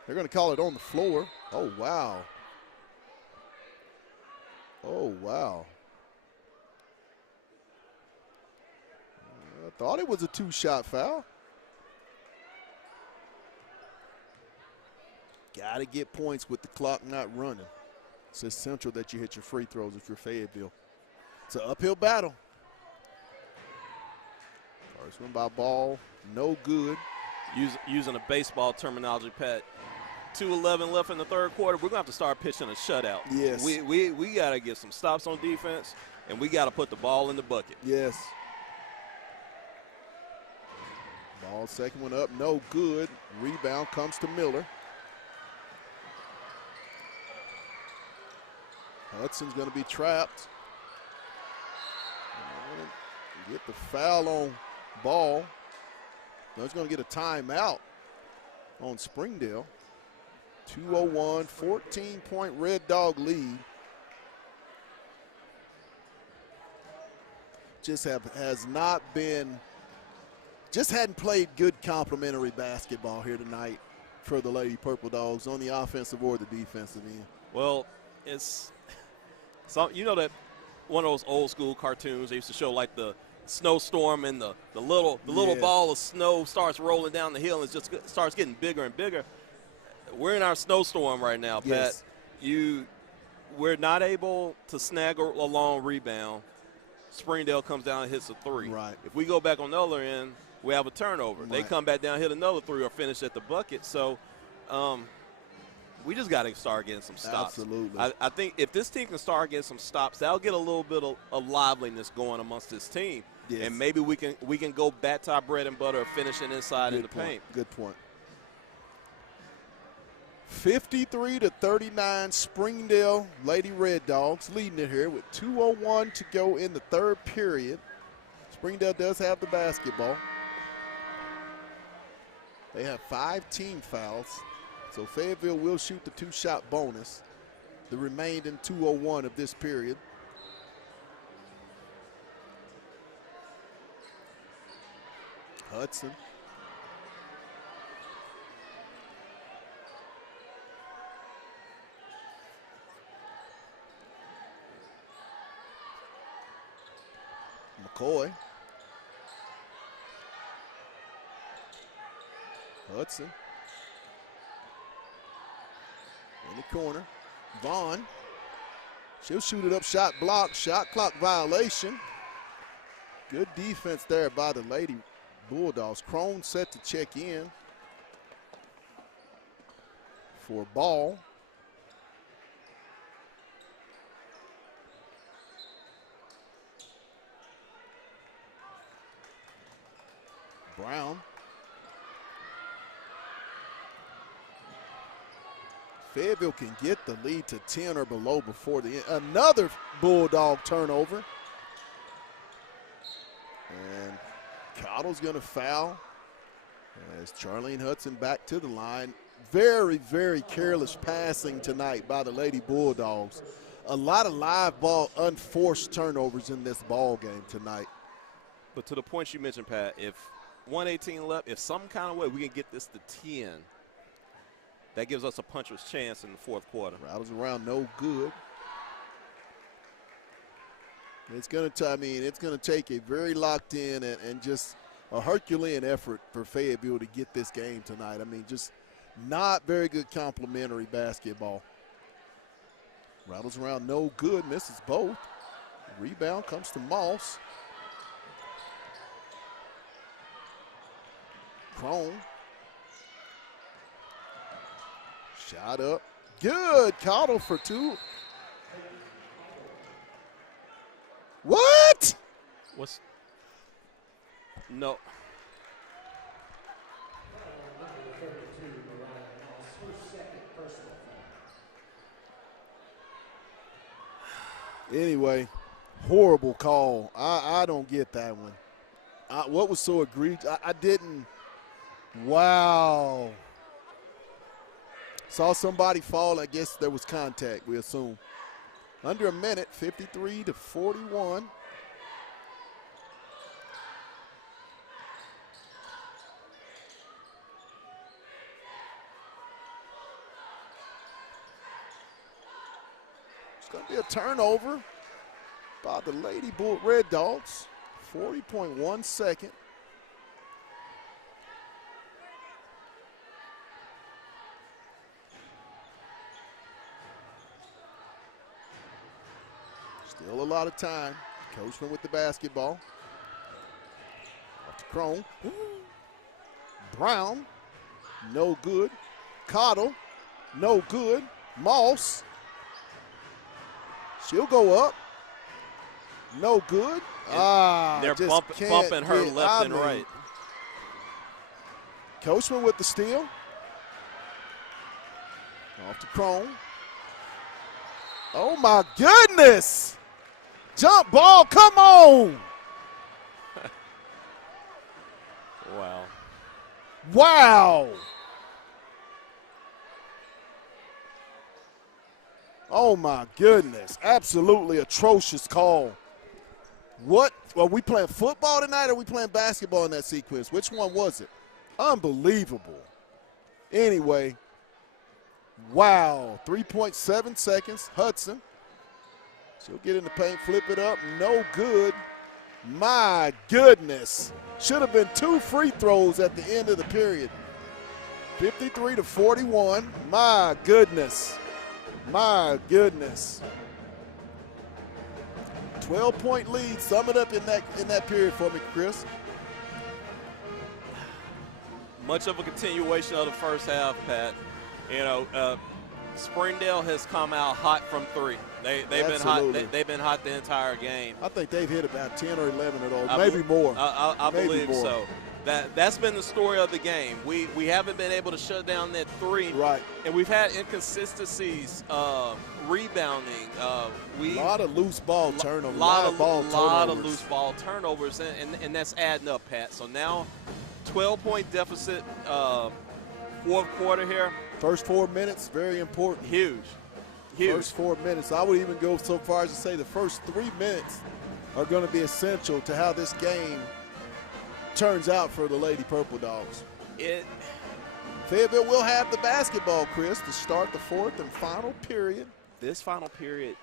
They're going to call it on the floor. Oh, wow. Oh, wow. I thought it was a two-shot foul. Got to get points with the clock not running. It's essential that you hit your free throws if you're Fayetteville. It's an uphill battle. First one by Ball, no good. Using a baseball terminology, Pat, 2:11 left in the third quarter. We're going to have to start pitching a shutout. Yes. We got to get some stops on defense, and we got to put the ball in the bucket. Yes. Ball, second one up, no good. Rebound comes to Miller. Hudson's going to be trapped. Get the foul on Ball. He's going to get a timeout on Springdale. 2:01, 14-point Red Dog lead. Just hadn't played good complimentary basketball here tonight for the Lady Purple Dogs on the offensive or the defensive end. Well, it's you know that one of those old school cartoons they used to show, like the snowstorm and the little ball of snow starts rolling down the hill and it just starts getting bigger and bigger. We're in our snowstorm right now, Pat. Yes. We're not able to snag a long rebound. Springdale comes down and hits a three. Right. If we go back on the other end, we have a turnover. Right. They come back down, hit another three, or finish at the bucket. So we just got to start getting some stops. Absolutely. I think if this team can start getting some stops, that'll get a little bit of liveliness going amongst this team. Yes. And maybe we can go back to our bread and butter of finishing inside in the paint. Good point. 53-39, Springdale Lady Red Dogs leading it here with 2:01 to go in the third period. Springdale does have the basketball. They have 5 team fouls, so Fayetteville will shoot the two-shot bonus, the remaining 2:01 of this period. Hudson. McCoy. Hudson. In the corner. Vaughn. She'll shoot it up, shot blocked, shot clock violation. Good defense there by the Lady Bulldogs. Crone set to check in for Ball. Brown. Fayetteville can get the lead to 10 or below before the end. Another Bulldog turnover. And Cottle's going to foul as Charlene Hudson back to the line. Very, very careless passing tonight by the Lady Bulldogs. A lot of live ball, unforced turnovers in this ball game tonight. But to the point you mentioned, Pat, if 1:18 left, if some kind of way we can get this to 10, that gives us a puncher's chance in the fourth quarter. Rattles around, no good. It's going to take a very locked in and just a Herculean effort for Fayetteville to get this game tonight. I mean, just not very good complimentary basketball. Rattles around, no good, misses both. Rebound comes to Moss. Crone. Shot up. Good. Cottle for two. What? What's no? Anyway, horrible call. I don't get that one. What was so egregious? I didn't. Wow. Saw somebody fall. I guess there was contact, we assume. Under a minute, 53-41. It's going to be a turnover by the Lady Red Dogs. 40.1 second. Still a lot of time. Coachman with the basketball. Off to Crone. Brown, no good. Cottle, no good. Moss, she'll go up. No good. They're bumping her left and right. Coachman with the steal. Off to Crone. Oh my goodness! Jump ball, come on! Wow. Wow! Oh my goodness, absolutely atrocious call. What, are we playing football tonight or are we playing basketball in that sequence? Which one was it? Unbelievable. Anyway, wow, 3.7 seconds, Hudson. She'll get in the paint, flip it up, no good. My goodness. Should have been 2 free throws at the end of the period. 53-41, my goodness. My goodness. 12-point lead. Sum it up in that period for me, Chris. Much of a continuation of the first half, Pat. You know, Springdale has come out hot from 3. They've been hot. They've been hot the entire game. I think they've hit about 10 or 11 of those, maybe more. I believe so. That's been the story of the game. We haven't been able to shut down that 3. Right. And we've had inconsistencies, rebounding. A lot of loose ball turnovers. A lot of loose ball turnovers, and that's adding up, Pat. So now 12-point deficit, fourth quarter here. First 4 minutes, very important. Huge. First 4 minutes. I would even go so far as to say the first 3 minutes are going to be essential to how this game turns out for the Lady Purple Dogs. Fayetteville will have the basketball, Chris, to start the fourth and final period. This final period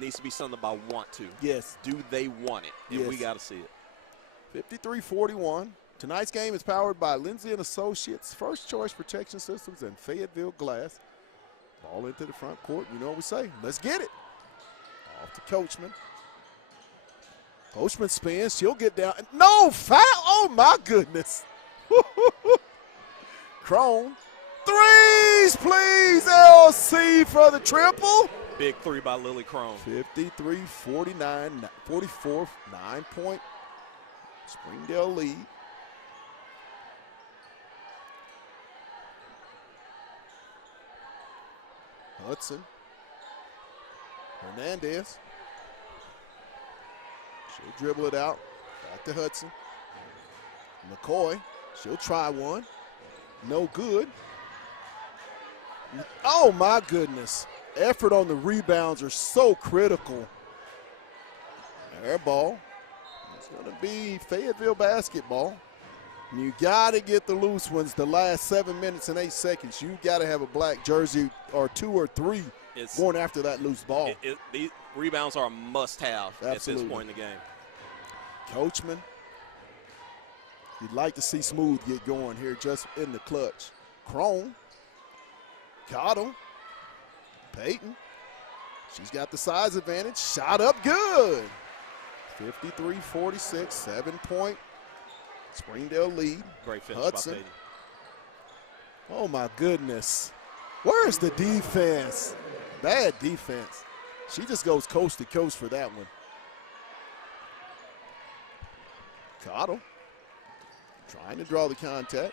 needs to be something about want to. Yes. Do they want it? And yes. We got to see it. 53-41. Tonight's game is powered by Lindsay & Associates, First Choice Protection Systems, and Fayetteville Glass. Ball into the front court. You know what we say. Let's get it. Off to Coachman. Coachman spins. She'll get down. No foul. Oh, my goodness. Crone. Threes, please. LC for the triple. Big 3 by Lily Crone. 53-49, 44, 9-point Springdale lead. Hudson. Hernandez. She'll dribble it out. Back to Hudson. McCoy. She'll try one. No good. Oh, my goodness. Effort on the rebounds are so critical. Air ball. It's going to be Fayetteville basketball. You got to get the loose ones the last 7 minutes and 8 seconds. You got to have a black jersey or 2 or 3 going after that loose ball. These rebounds are a must-have at this point in the game. Coachman, you'd like to see Smooth get going here just in the clutch. Crone, got him. Peyton, she's got the size advantage. Shot up good. 53-46, 7-point Springdale lead. Great finish Hudson. by Fayetteville. Oh my goodness. Where's the defense? Bad defense. She just goes coast to coast for that one. Cottle trying to draw the contact.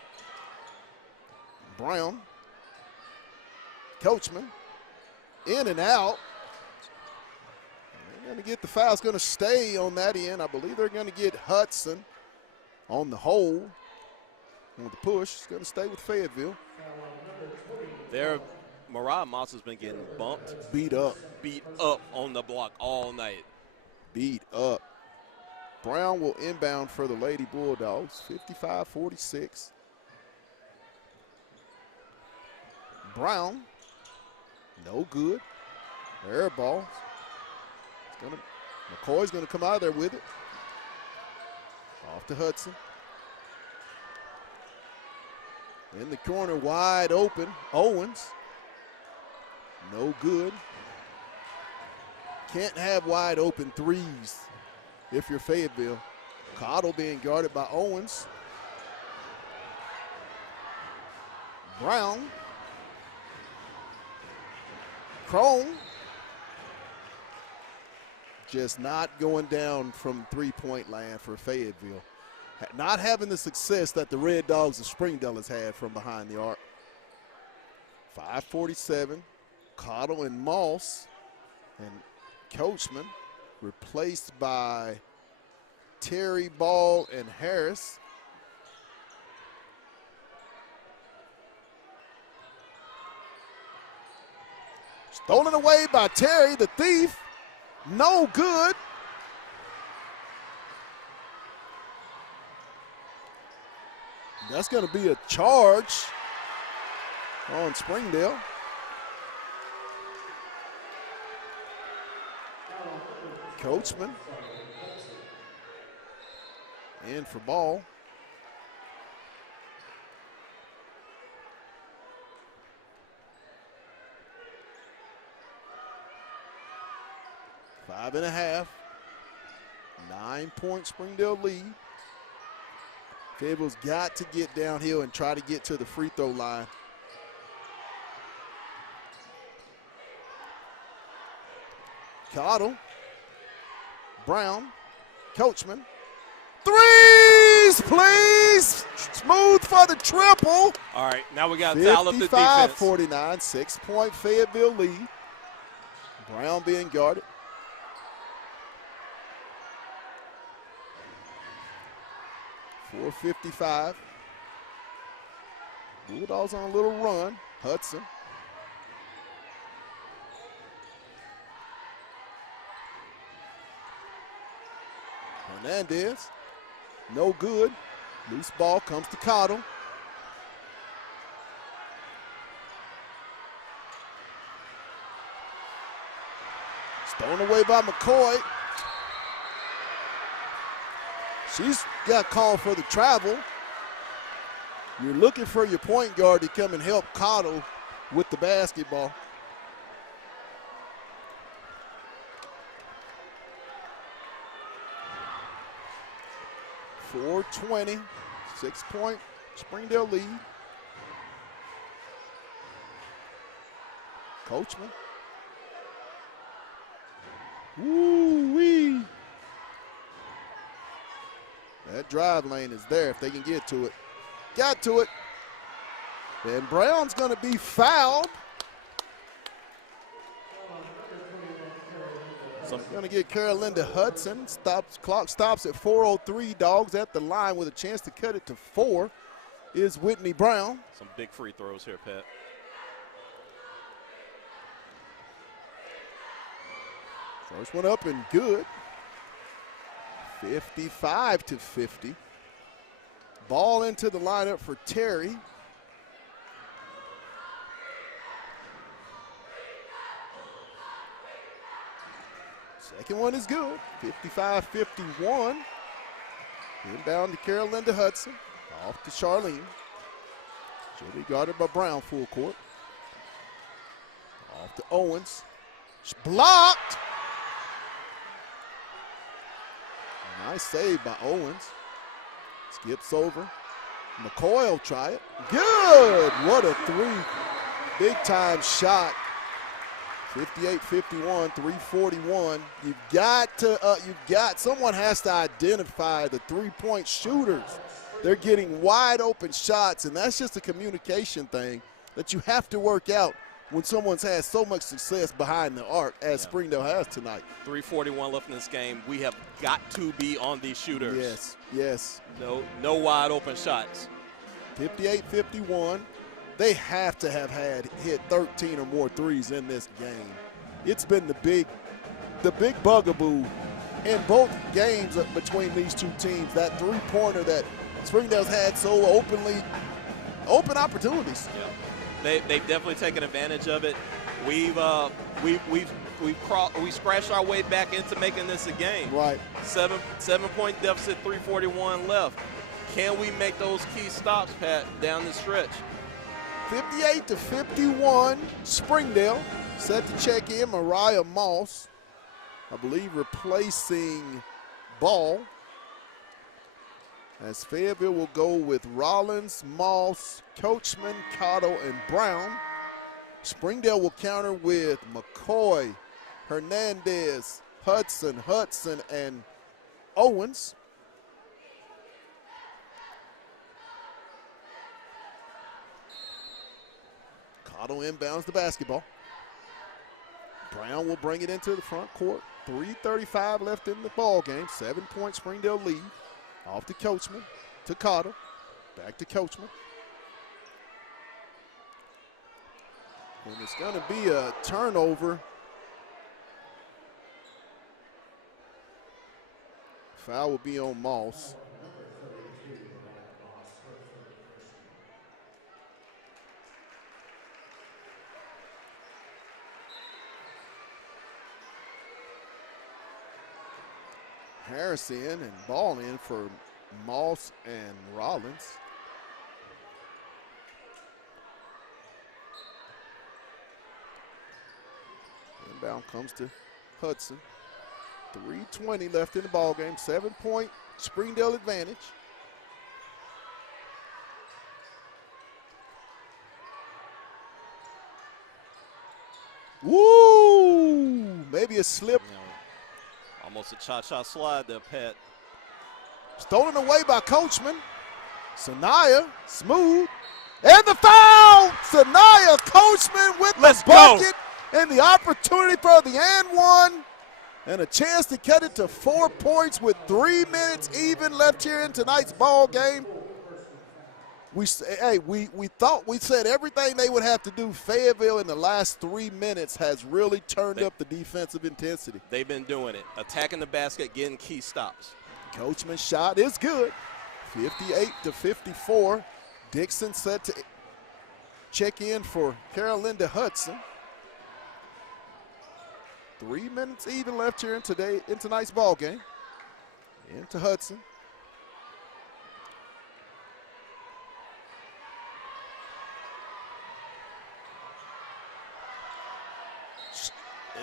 Brown. Coachman. In and out. They're going to get the foul. It's going to stay on that end. I believe they're going to get Hudson on the hole. On the push. It's going to stay with Fayetteville. Mariah Moss has been getting bumped. Beat up On the block all night. Beat up. Brown will inbound for the Lady Bulldogs, 55-46. Brown, no good. Air ball. McCoy's going to come out of there with it. Off to Hudson. In the corner, wide open, Owens. No good. Can't have wide open threes if you're Fayetteville. Cottle being guarded by Owens. Brown. Crone. Just not going down from three-point land for Fayetteville. Not having the success that the Red Dogs of Springdale has had from behind the arc. 5:47. Cottle and Moss and Coachman replaced by Terry, Ball, and Harris. Stolen away by Terry, the thief. No good. That's going to be a charge on Springdale. Coachman in for Ball. Five and a half. 9-point Springdale lead. Fayetteville's got to get downhill and try to get to the free throw line. Cottle. Brown. Coachman. Threes, please. Smooth for the triple. All right, now we got to dial up the defense. 55-49, 6-point Fayetteville lead. Brown being guarded. .455. Bulldogs on a little run. Hudson. Hernandez. No good. Loose ball comes to Cottle. Stolen away by McCoy. She's got called for the travel. You're looking for your point guard to come and help Cottle with the basketball. .420, 6-point Springdale lead. Coachman. Woo-wee. That drive lane is there if they can get to it. Got to it. And Brown's going to be fouled. So I'm going to get Carolinda Hudson. Clock stops at 4:03. Dogs at the line with a chance to cut it to 4 is Whitney Brown. Some big free throws here, Pat. First one up and good. 55-50. Ball into the lineup for Terry. Second one is good. 55-51. Inbound to Carolinda Hudson. Off to Charlene. She'll be guarded by Brown full court. Off to Owens. Blocked. Nice save by Owens. Skips over. McCoy will try it. Good! What a big-time shot. 58-51, 3:41. Someone has to identify the three-point shooters. They're getting wide open shots, and that's just a communication thing that you have to work out when someone's had so much success behind the arc as Springdale has tonight. 3:41 left in this game. We have got to be on these shooters. Yes, yes. No wide open shots. 58-51. They have to have hit 13 or more threes in this game. It's been the big bugaboo in both games between these two teams. That three-pointer that Springdale's had so open opportunities. Yeah. They've definitely taken advantage of it. We scratched our way back into making this a game. Right. 7-point deficit, 3:41 left. Can we make those key stops, Pat, down the stretch? 58-51, Springdale set to check in. Mariah Moss, I believe, replacing Ball. As Fayetteville will go with Rollins, Moss, Coachman, Cotto, and Brown. Springdale will counter with McCoy, Hernandez, Hudson, and Owens. Cotto inbounds the basketball. Brown will bring it into the front court. 3:35 left in the ball game. 7-point Springdale lead. Off to Coachman, to Cotto, back to Coachman. And it's going to be a turnover. Foul will be on Moss. Harris in and Ball in for Moss and Rollins. Inbound comes to Hudson. 3:20 left in the ball game. 7-point Springdale advantage. Woo! Maybe a slip. Almost a cha-cha slide there, Pat. Stolen away by Coachman. Sanaya, smooth. And the foul! Sanaya, Coachman with the bucket. And the opportunity for the and one. And a chance to cut it to 4 points with 3 minutes even left here in tonight's ball game. We thought we said everything they would have to do. Fayetteville in the last 3 minutes has really turned up the defensive intensity. They've been doing it, attacking the basket, getting key stops. Coachman's shot is good. 58-54. Dixon set to check in for Carolinda Hudson. 3 minutes even left here in tonight's ball game. Into Hudson.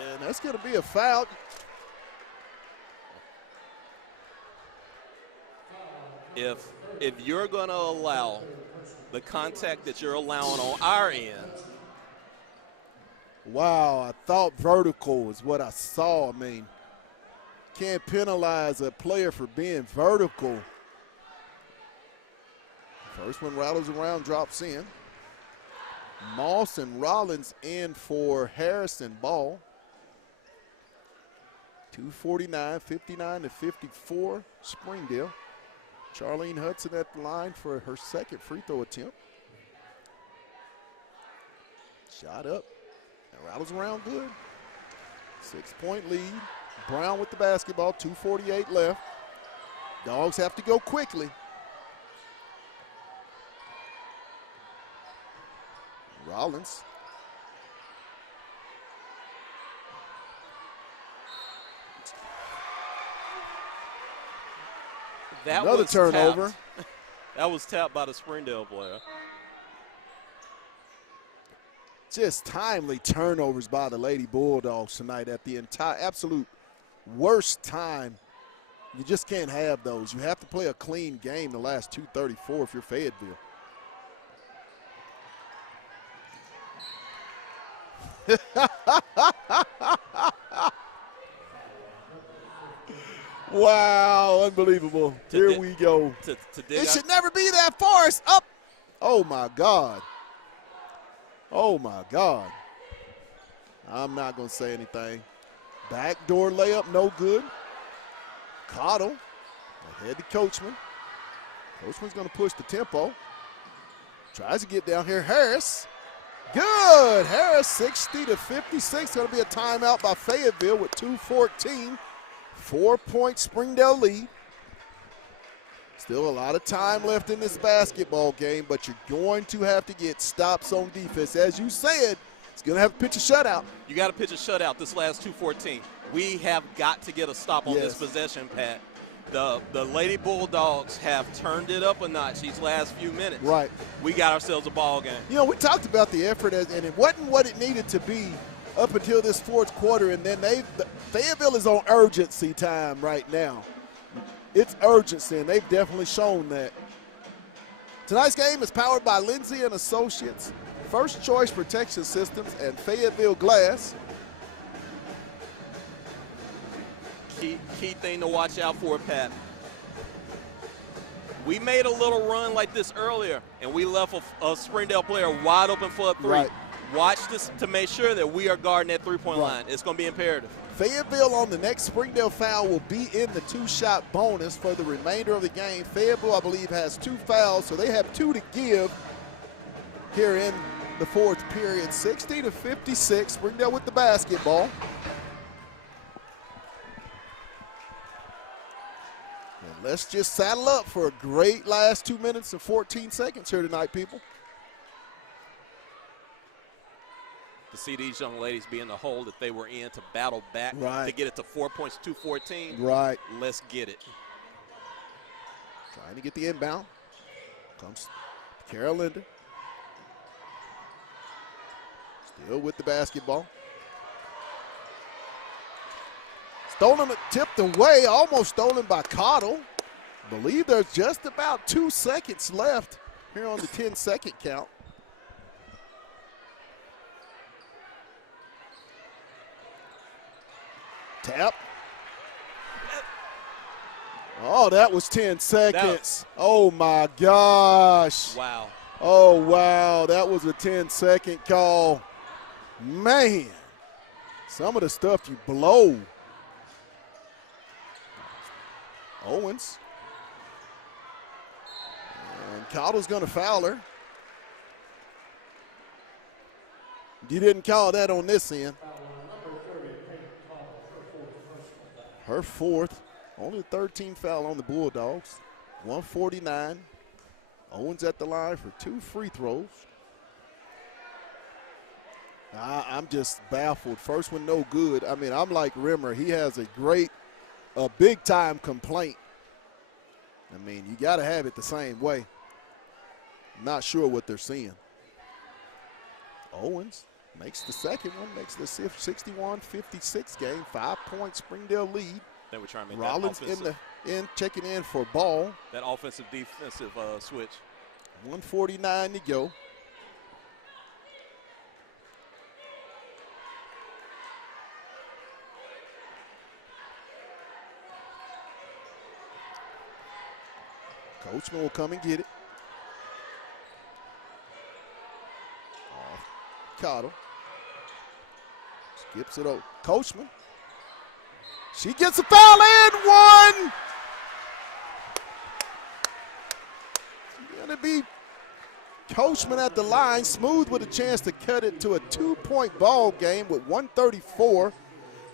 And that's going to be a foul. If you're going to allow the contact that you're allowing on our end. Wow, I thought vertical was what I saw. I mean, can't penalize a player for being vertical. First one rattles around, drops in. Moss and Rollins in for Harrison Ball. 2:49, 59-54, Springdale. Charlene Hudson at the line for her second free throw attempt. Shot up. And rattles around good. 6-point lead. Brown with the basketball. 2:48 left. Dogs have to go quickly. Rollins. Another turnover. That was tapped by the Springdale player. Just timely turnovers by the Lady Bulldogs tonight at the absolute worst time You just can't have those. You have to play a clean game the last 2:34 if you're Fayetteville. Wow, unbelievable. Here we go. It should never be that far. It's up. Oh, my God. Oh, my God. I'm not going to say anything. Backdoor layup, no good. Cottle ahead to Coachman. Coachman's going to push the tempo. Tries to get down here. Harris. Good. Harris 60-56. Going to be a timeout by Fayetteville with 2:14. 4-point Springdale lead. Still a lot of time left in this basketball game, but you're going to have to get stops on defense. As you said, it's going to have to pitch a shutout. You got to pitch a shutout this last 2:14. We have got to get a stop on this possession, Pat. The Lady Bulldogs have turned it up a notch these last few minutes. Right. We got ourselves a ball game. You know, we talked about the effort, and it wasn't what it needed to be up until this fourth quarter, and then Fayetteville is on urgency time right now. It's urgency, and they've definitely shown that. Tonight's game is powered by Lindsay & Associates, First Choice Protection Systems, and Fayetteville Glass. Key thing to watch out for, Pat. We made a little run like this earlier, and we left a Springdale player wide open for a three. Right. Watch this to make sure that we are guarding that three-point line. It's going to be imperative. Fayetteville on the next Springdale foul will be in the two-shot bonus for the remainder of the game. Fayetteville, I believe, has 2 fouls, so they have 2 to give here in the fourth period. 60-56, Springdale with the basketball. And let's just saddle up for a great last 2 minutes and 14 seconds here tonight, people. To see these young ladies be in the hole that they were in to battle back to get it to 4 points, 2:14. Right. Let's get it. Trying to get the inbound. Comes Carolinda. Still with the basketball. Stolen, tipped away, almost stolen by Cottle. Believe there's just about 2 seconds left here on the 10-second count. Tap. Oh, that was 10 seconds. Oh, my gosh. Wow. Oh, wow. That was a 10-second call. Man, some of the stuff you blow. Owens. And Cottle's going to foul her. You didn't call that on this end. Her fourth, only the 13th foul on the Bulldogs. 149. Owens at the line for 2 free throws. I'm just baffled. First one, no good. I mean, I'm like Rimmer. He has a big-time complaint. I mean, you got to have it the same way. I'm not sure what they're seeing. Owens makes the second one, makes the 61-56 game. 5-point Springdale lead. Then we're trying to make Rollins checking in for Ball. That offensive-defensive switch. 149 to go. Coachman will come and get it. Cottle. Skips it over. Coachman. She gets a foul and one. It's going to be Coachman at the line. Smooth with a chance to cut it to a 2-point ball game with 1:34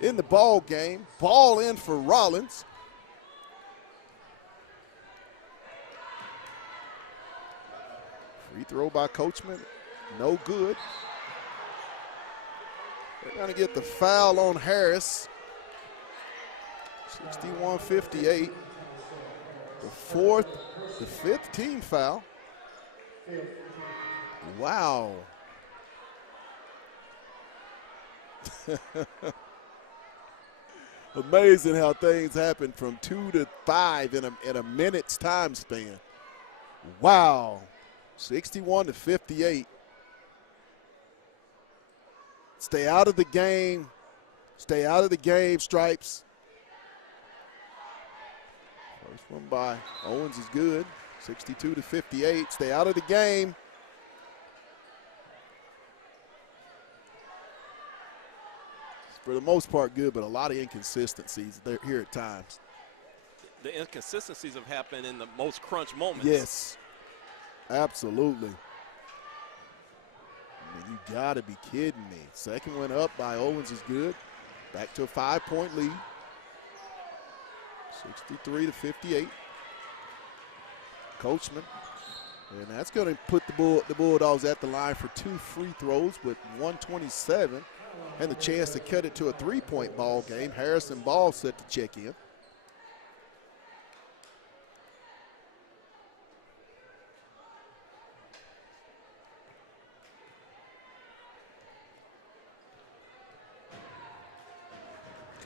in the ball game. Ball in for Rollins. Free throw by Coachman. No good. They're going to get the foul on Harris. 61-58. The 5th team foul. Wow. Amazing how things happen from 2 to 5 in a minute's time span. Wow. 61 to 58. Stay out of the game. Stay out of the game, Stripes. First one by Owens is good. 62 to 58. Stay out of the game. For the most part, good, but a lot of inconsistencies there here at times. The inconsistencies have happened in the most crunch moments. Yes, absolutely. I mean, you got to be kidding me. Second one up by Owens is good. Back to a 5-point lead. 63 to 58. Coachman. And that's going to put the Bulldogs at the line for 2 free throws with 1:27 and the chance to cut it to a 3-point ball game. Harrison Ball set to check in.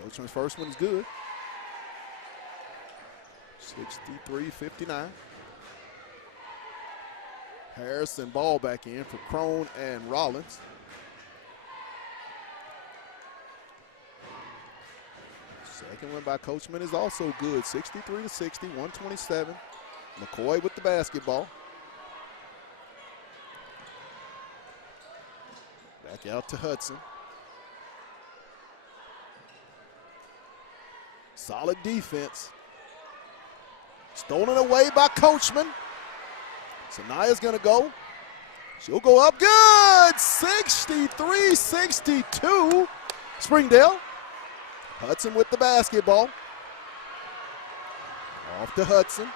Coachman's first one is good. 63-59. Harrison Ball back in for Crone and Rollins. Second one by Coachman is also good. 63 to 60, 127. McCoy with the basketball. Back out to Hudson. Solid defense. Stolen away by Coachman. Sanaya's going to go. She'll go up good. 63-62. Springdale. Hudson with the basketball. Off to Hudson.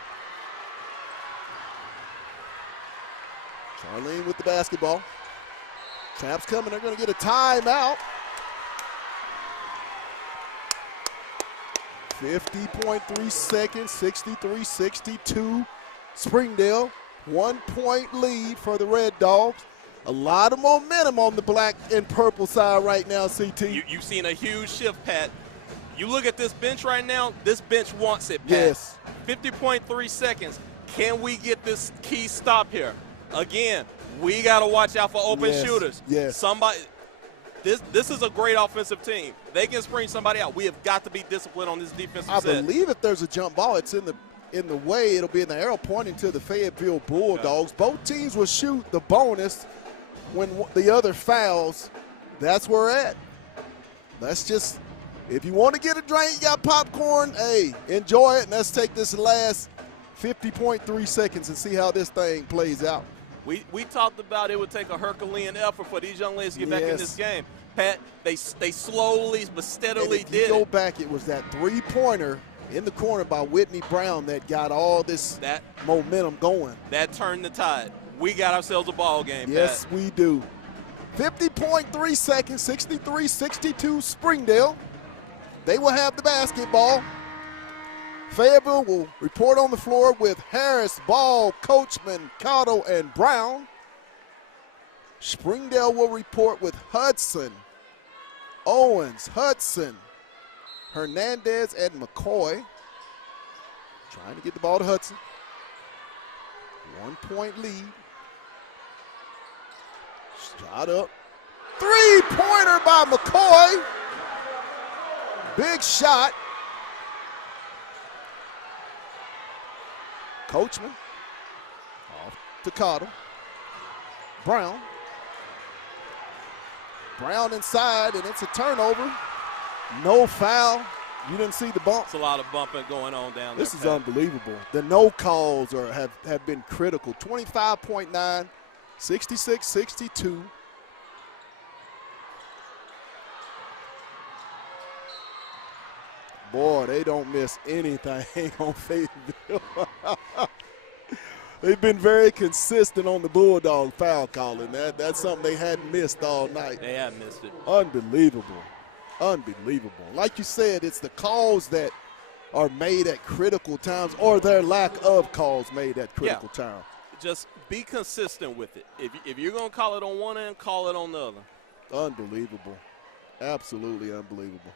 Charlene with the basketball. Champs coming. They're going to get a timeout. 50.3 seconds, 63-62. Springdale, 1-point lead for the Red Dogs. A lot of momentum on the black and purple side right now, CT. You've seen a huge shift, Pat. You look at this bench right now, this bench wants it, Pat. Yes. 50.3 seconds. Can we get this key stop here? Again, we got to watch out for open shooters. Yes. Somebody. This is a great offensive team. They can spring somebody out. We have got to be disciplined on this defensive set. I believe if there's a jump ball, it's in the way. It'll be in the arrow pointing to the Fayetteville Bulldogs. Both teams will shoot the bonus when the other fouls. That's where we're at. Let's just, if you want to get a drink, you got popcorn, hey, enjoy it. And let's take this last 50.3 seconds and see how this thing plays out. We talked about it would take a Herculean effort for these young ladies to get back in this game. Pat, they slowly but steadily did it. If you go back, it was that three-pointer in the corner by Whitney Brown that got all this momentum going. That turned the tide. We got ourselves a ball game, Yes, Pat. we do. 50.3 seconds, 63-62 Springdale. They will have the basketball. Fayetteville will report on the floor with Harris, Ball, Coachman, Cotto, and Brown. Springdale will report with Hudson, Owens, Hudson, Hernandez, and McCoy. Trying to get the ball to Hudson. 1-point lead. Shot up. Three-pointer by McCoy. Big shot. Coachman. Off to Cotto. Brown. Brown inside, and it's a turnover. No foul. You didn't see the bump. It's a lot of bumping going on down there. This is unbelievable. The no calls have been critical. 25.9, 66-62. Boy, they don't miss anything on Fayetteville. They've been very consistent on the Bulldog foul calling. That's something they hadn't missed all night. They have missed it. Unbelievable. Unbelievable. Like you said, it's the calls that are made at critical times or their lack of calls made at critical time. Just be consistent with it. If you're going to call it on one end, call it on the other. Unbelievable. Absolutely unbelievable.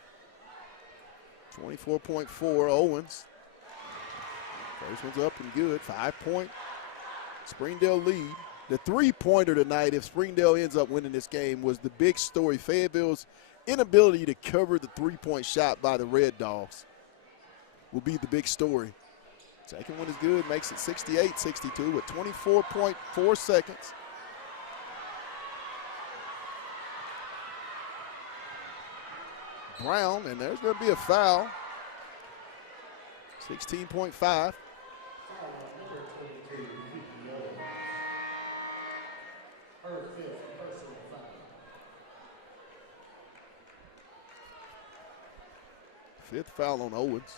24.4 Owens. First one's up and good. 5-point Springdale lead. The three-pointer tonight, if Springdale ends up winning this game, was the big story. Fayetteville's inability to cover the three-point shot by the Red Dogs will be the big story. Second one is good, makes it 68-62 with 24.4 seconds. Brown, and there's going to be a foul. 16.5. Fifth foul on Owens.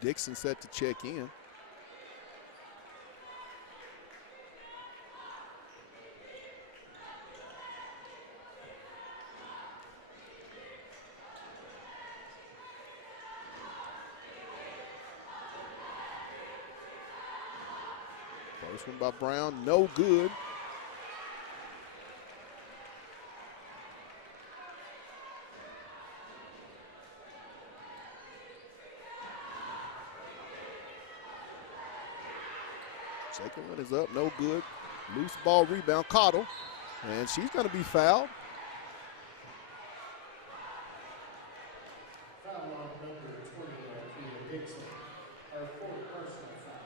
Dixon set to check in. First one by Brown, no good. Second one is up, no good. Loose ball rebound, Cottle, and she's going to be fouled. Foul on number 20, Dixon. Her fourth personal foul.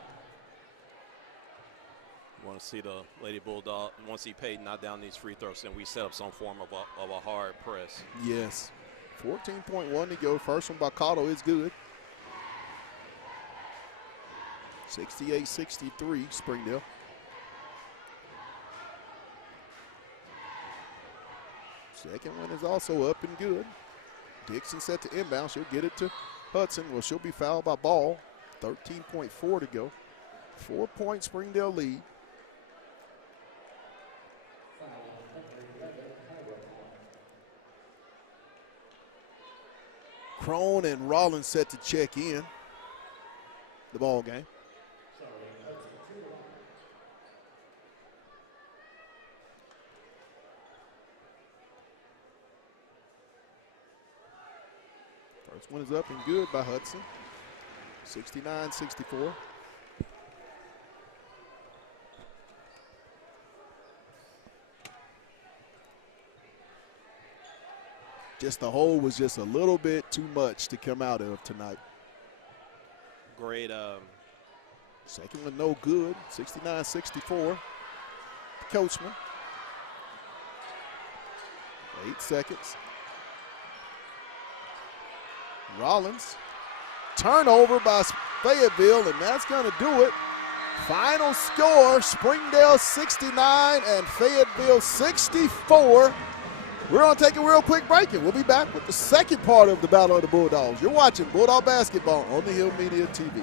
You want to see the Lady Bulldog, you want to see Peyton knock down these free throws, and we set up some form of a hard press. Yes. 14.1 to go. First one by Cottle is good. 68-63, Springdale. Second one is also up and good. Dixon set to inbound. She'll get it to Hudson. Well, she'll be fouled by Ball. 13.4 to go. 4-point Springdale lead. Crone and Rollins set to check in the ball game. First one is up and good by Hudson. 69-64. Just the hole was just a little bit too much to come out of tonight. Great. Second one no good. 69-64. Coachman. 8 seconds. Rollins. Turnover by Fayetteville, and that's going to do it. Final score, Springdale 69 and Fayetteville 64. We're going to take a real quick break, and we'll be back with the second part of the Battle of the Bulldogs. You're watching Bulldog Basketball on the Hill Media TV.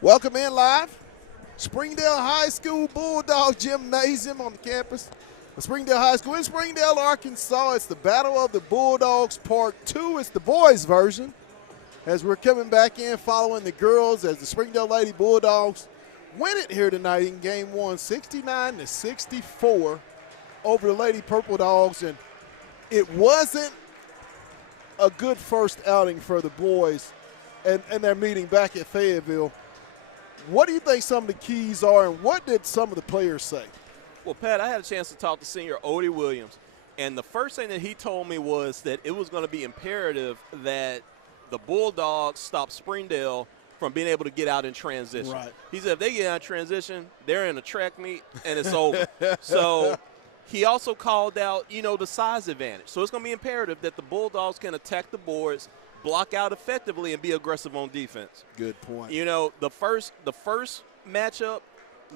Welcome in live. Springdale High School Bulldog Gymnasium on the campus of Springdale High School in Springdale, Arkansas. It's the Battle of the Bulldogs Part 2. It's the boys' version as we're coming back in following the girls as the Springdale Lady Bulldogs win it here tonight in Game 1, 69-64 over the Lady Purple Dogs. And it wasn't a good first outing for the boys and their meeting back at Fayetteville. What do you think some of the keys are, and what did some of the players say? Well, Pat, I had a chance to talk to senior Odie Williams, and the first thing that he told me was that it was going to be imperative that the Bulldogs stop Springdale from being able to get out in transition. Right. He said if they get out in transition, they're in a track meet, and it's over. So he also called out, the size advantage. So it's going to be imperative that the Bulldogs can attack the boards, block out effectively, and be aggressive on defense. Good point. The first matchup,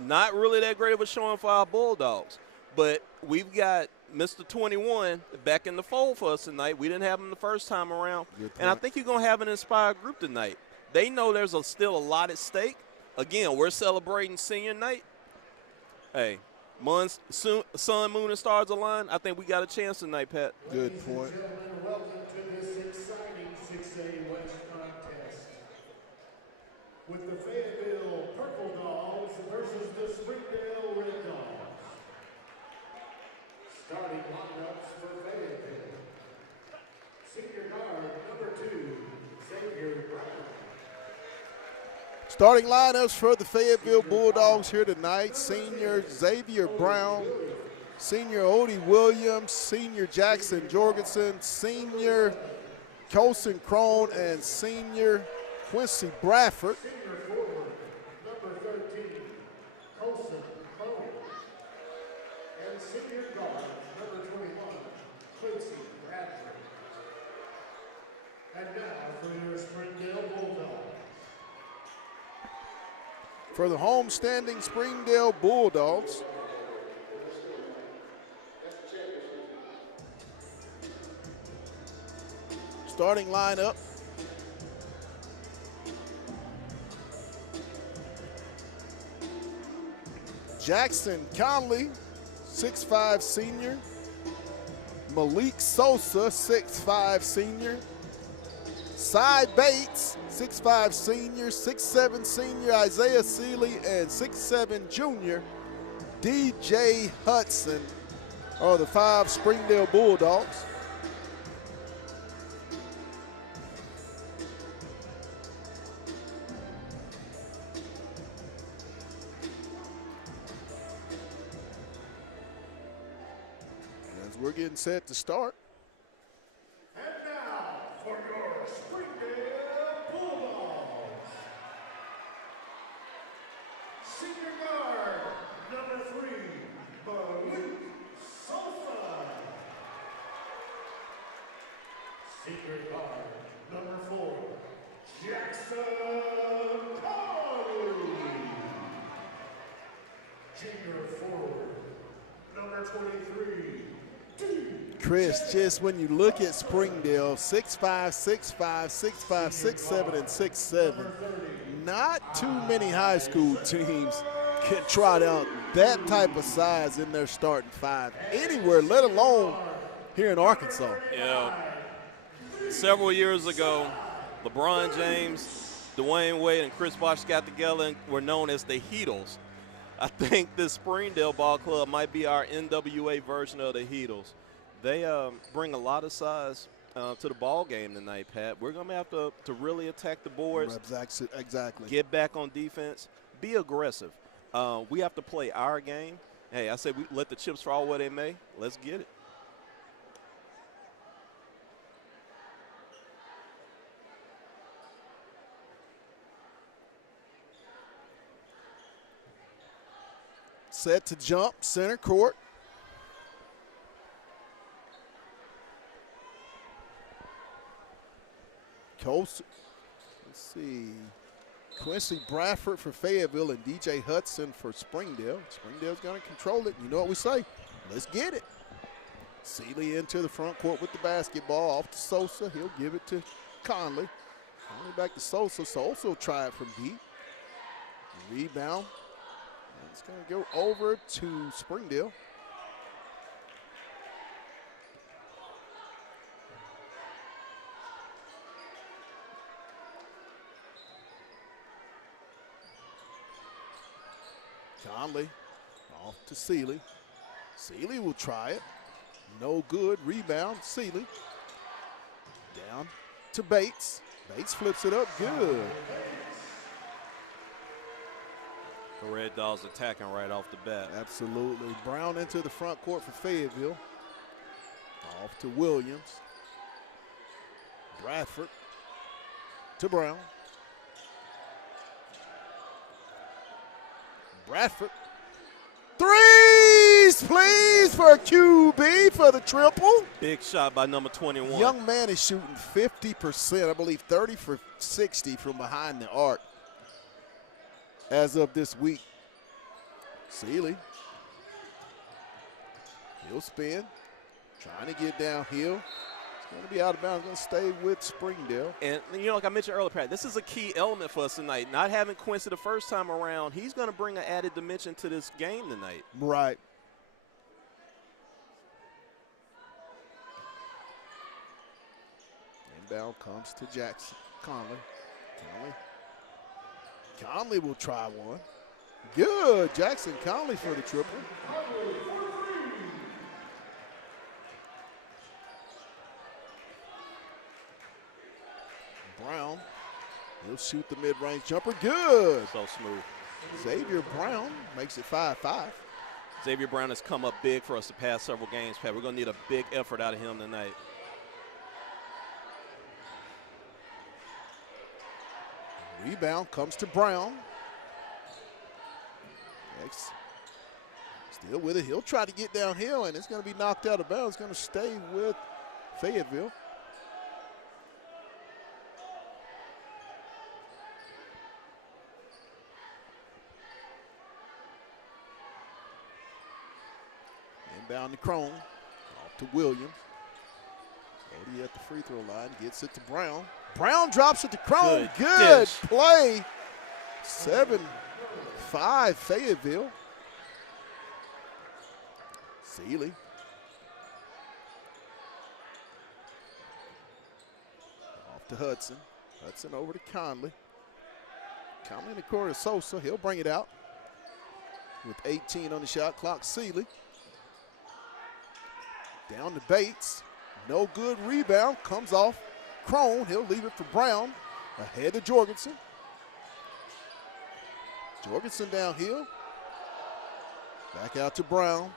not really that great of a showing for our Bulldogs. But we've got Mr. 21 back in the fold for us tonight. We didn't have him the first time around. And I think you're going to have an inspired group tonight. They know there's still a lot at stake. Again, we're celebrating senior night. Hey, sun, moon, and stars align. I think we got a chance tonight, Pat. Good point. Welcome to this exciting 6A West contest with the Fayetteville Purple Dogs versus the Springdale Red Dogs. Starting lineups for Fayetteville. Senior guard number 2, Xavier Brown. Starting lineups for the Fayetteville Bulldogs here tonight. Senior Xavier Brown, senior Odie Williams, senior Jackson Jorgensen, senior Colson Crone, and senior Quincy Bradford. Senior forward number 13, Colson Crone. And senior guard number 21, Quincy Bradford. And now for your Springdale Bulldogs. For the home-standing Springdale Bulldogs, starting lineup. Jackson Conley, 6'5" senior. Malik Sosa, 6'5" senior. Cy Bates, 6'5" senior, 6'7" senior Isaiah Seeley, and 6'7" junior DJ Hudson are the 5 Springdale Bulldogs. As we're getting set to start. And now for your Springdale Bulldogs. Senior guard number 3, Malik Sosa. Senior guard number 4, Jackson Conley. Junior forward number 23. Chris, just when you look at Springdale, 6'5", 6'5", 6'5", 6'7", and 6'7", not too many high school teams can trot out that type of size in their starting 5 anywhere, let alone here in Arkansas. Several years ago, LeBron James, Dwayne Wade, and Chris Bosh got together and were known as the Heatles. I think this Springdale Ball Club might be our NWA version of the Heatles. They bring a lot of size to the ball game tonight, Pat. We're going to have to really attack the boards. Exactly. Get back on defense. Be aggressive. We have to play our game. Hey, I say we let the chips fall where they may. Let's get it. Set to jump, center court. Colson, let's see, Quincy Bradford for Fayetteville and DJ Hudson for Springdale. Springdale's going to control it. You know what we say? Let's get it. Seeley into the front court with the basketball. Off to Sosa. He'll give it to Conley. Conley back to Sosa. Sosa will try it from deep. Rebound. And it's going to go over to Springdale. Conley off to Seeley. Seeley will try it. No good. Rebound. Seeley. Down to Bates. Bates flips it up. Good. The Red Dogs attacking right off the bat. Absolutely. Brown into the front court for Fayetteville. Off to Williams. Bradford to Brown. Bradford. Threes, please, for QB for the triple. Big shot by number 21. Young man is shooting 50%, I believe 30 for 60 from behind the arc as of this week. Seeley. He'll spin, trying to get downhill. It's going to be out of bounds, going to stay with Springdale. And, you know, like I mentioned earlier, Pat, this is a key element for us tonight. Not having Quincy the first time around, he's going to bring an added dimension to this game tonight. Right. Inbound comes to Jackson. Conley. Conley will try one. Good. Jackson Conley for the triple. Brown. He'll shoot the mid-range jumper. Good. So smooth. Xavier Brown makes it 5-5. Xavier Brown has come up big for us the past several games, Pat. We're going to need a big effort out of him tonight. Rebound comes to Brown. Next. Still with it. He'll try to get downhill, and it's going to be knocked out of bounds. It's going to stay with Fayetteville. Inbound to Crone. Off to Williams. Cody at the free throw line. Gets it to Brown. Brown drops it to Crone. Good play. 7-5 Fayetteville. Seeley. Off to Hudson. Hudson over to Conley. Conley in the corner to Sosa. He'll bring it out with 18 on the shot clock. Seeley. Down to Bates. No good rebound. Comes off Crone. He'll leave it for Brown. Ahead to Jorgensen. Jorgensen downhill. Back out to Brown.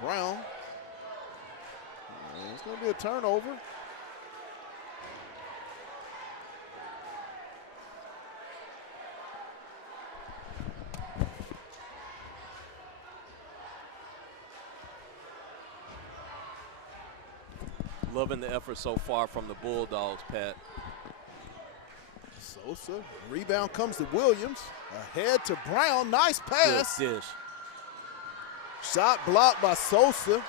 Brown. And it's going to be a turnover. Loving the effort so far from the Bulldogs, Pat. Sosa. Rebound comes to Williams. Ahead to Brown. Nice pass. Good dish. Shot blocked by Sosa.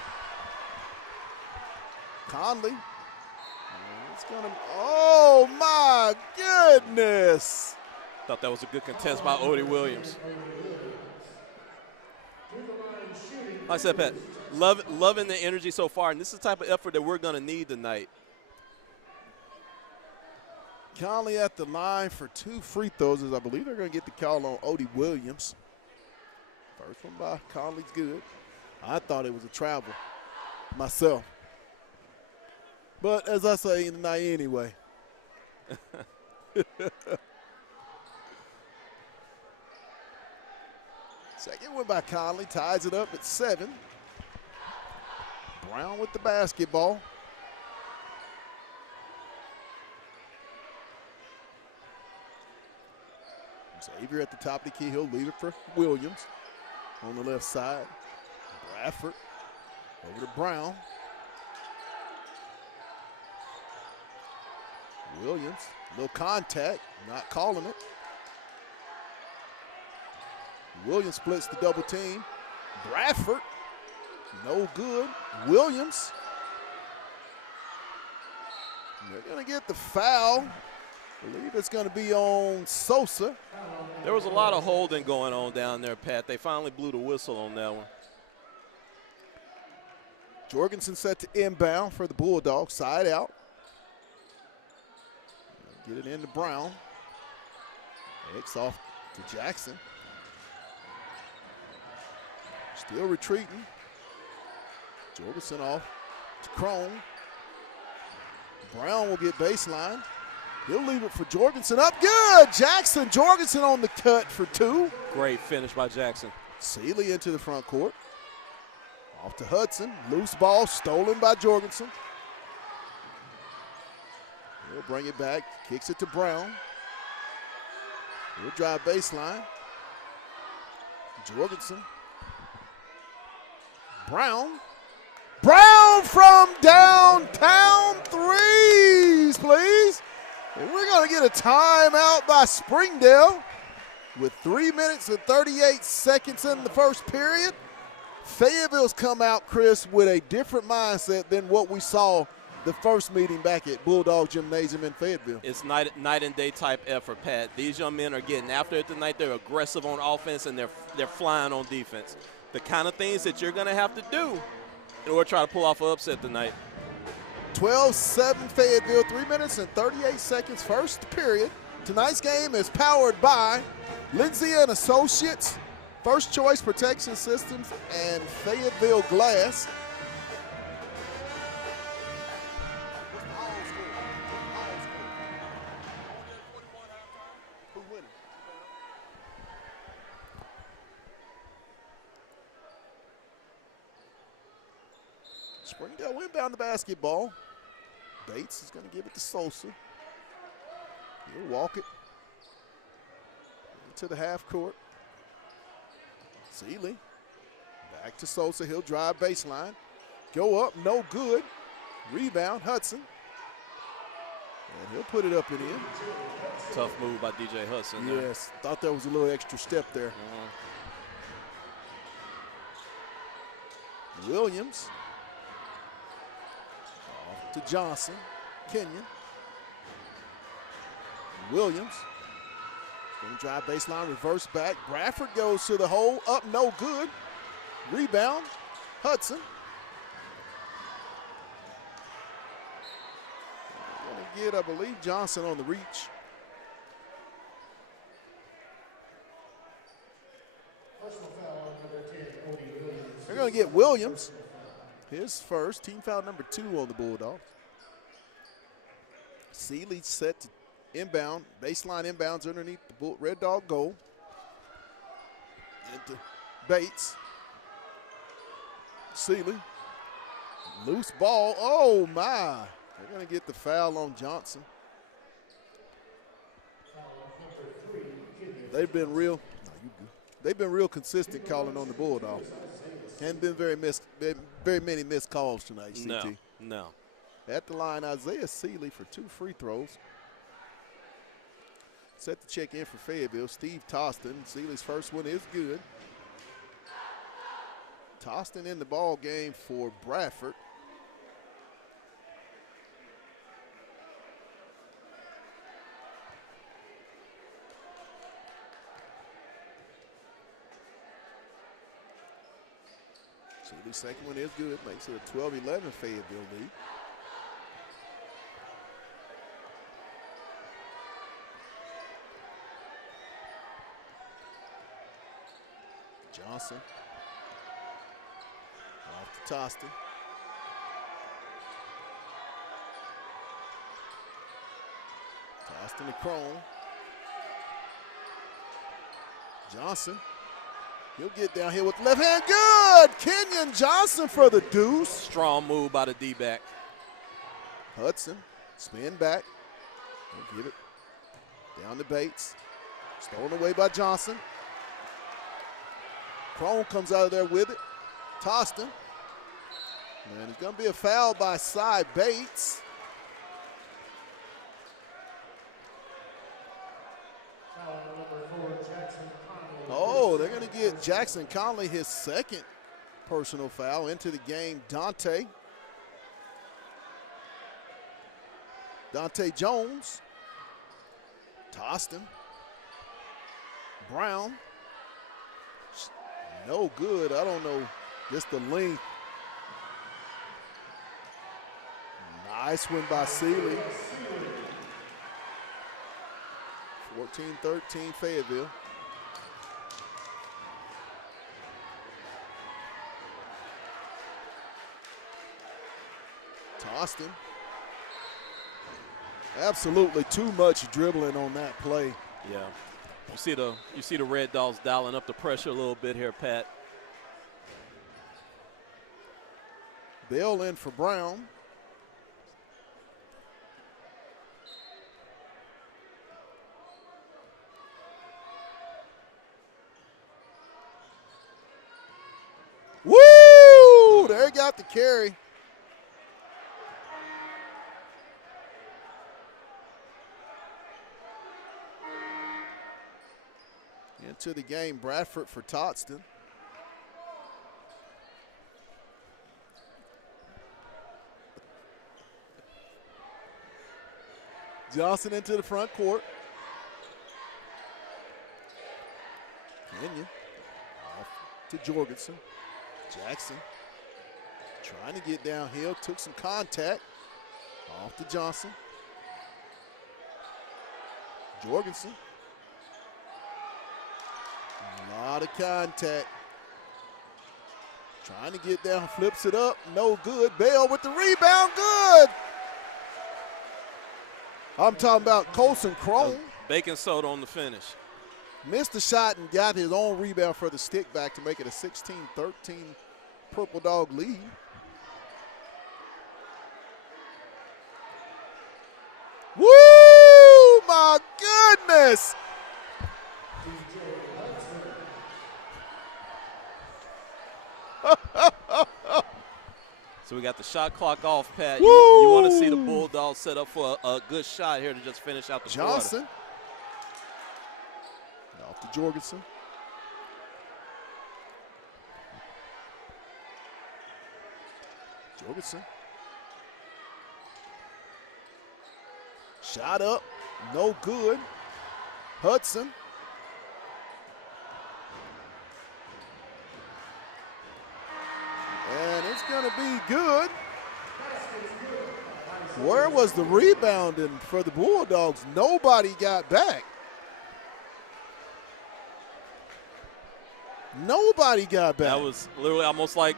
Conley. It's gonna. Oh my goodness! Thought that was a good contest by Odie Williams. Like I said, Pat, loving the energy so far, and this is the type of effort that we're gonna need tonight. Conley at the line for 2 free throws, as I believe they're gonna get the call on Odie Williams. First one by Conley's good. I thought it was a travel myself. But as I say tonight anyway. Second one by Conley, ties it up at 7. Brown with the basketball. Xavier at the top of the key. He'll leave it for Williams on the left side. Bradford over to Brown. Williams, little contact, not calling it. Williams splits the double team. Bradford, no good. Williams, They're going to get the foul. I believe it's going to be on Sosa. There was a lot of holding going on down there, Pat. They finally blew the whistle on that one. Jorgensen set to inbound for the Bulldogs, side out. Get it into Brown. X off to Jackson. Still retreating. Jorgensen off to Crone. Brown will get baseline. He'll leave it for Jorgensen. Up good. Jackson. Jorgensen on the cut for two. Great finish by Jackson. Seeley into the front court. Off to Hudson. Loose ball stolen by Jorgensen. He'll bring it back. Kicks it to Brown. He'll drive baseline. Jorgensen. Brown. Brown from downtown threes, please. And we're going to get a timeout by Springdale with 3 minutes and 38 seconds in the first period. Fayetteville's come out, Chris, with a different mindset than what we saw the first meeting back at Bulldog Gymnasium in Fayetteville. It's night and day type effort, Pat. These young men are getting after it tonight. They're aggressive on offense, and they're flying on defense. The kind of things that you're going to have to do in order to try to pull off an upset tonight. 12-7 Fayetteville, 3 minutes and 38 seconds, first period. Tonight's game is powered by Lindsay & Associates, First Choice Protection Systems, and Fayetteville Glass. Springdale went down the basketball. Bates is going to give it to Sosa. He'll walk it into the half court. Seeley back to Sosa. He'll drive baseline. Go up, no good. Rebound, Hudson. And he'll put it up and in. Tough move by DJ Hudson. Yes, thought there was a little extra step there. Williams. To Johnson, Kenyon. Williams going to drive baseline, reverse back. Bradford goes to the hole, up, no good. Rebound, Hudson. Going to get, I believe, Johnson on the reach. They're going to get Williams. His first, team foul number 2 on the Bulldogs. Seeley set to inbound, baseline inbounds underneath the Red Dog goal. Into Bates. Seeley. Loose ball, oh my. They're gonna get the foul on Johnson. They've been real consistent calling on the Bulldogs. Hadn't been very many missed calls tonight, CT. No. At the line, Isaiah Seeley for 2 free throws. Set to check in for Fayetteville, Steve Toston. Seeley's first one is good. Toston in the ball game for Bradford. Seeley's second one is good, makes it a 12-11 Fayetteville lead. Johnson. Off to Toston. Toston to Crone. Johnson. He'll get down here with the left hand. Good! Kenyon Johnson for the deuce. Strong move by the D-back. Hudson. Spin back. He'll get it down to Bates. Stolen away by Johnson. Crone comes out of there with it. Toston. And it's going to be a foul by Cy Bates. Oh, they're going to get Jackson Conley his second personal foul into the game. Dante. Dante Jones. Toston. Brown. No good. I don't know. Just the length. Nice win by Seeley. 14-13 Fayetteville. Toston. Absolutely too much dribbling on that play. Yeah. You see the Red Dogs dialing up the pressure a little bit here, Pat. Bell in for Brown. Woo! There he got the carry. Into the game, Bradford for Totston. Johnson into the front court. Kenyon off to Jorgensen. Jackson trying to get downhill, took some contact. Off to Johnson. Jorgensen. A lot of contact. Trying to get down, flips it up, no good. Bell with the rebound, good. I'm talking about Colson Crone. Baking soda on the finish. Missed the shot and got his own rebound for the stick back to make it a 16-13 Purple Dog lead. Woo! My goodness! So we got the shot clock off, Pat. Woo! You want to see the Bulldogs set up for a good shot here to just finish out the Johnson. quarter. Off to Jorgensen. Jorgensen. Shot up, no good. Hudson. And it's going to be good. Where was the rebounding for the Bulldogs? Nobody got back. Nobody got back. That was literally almost like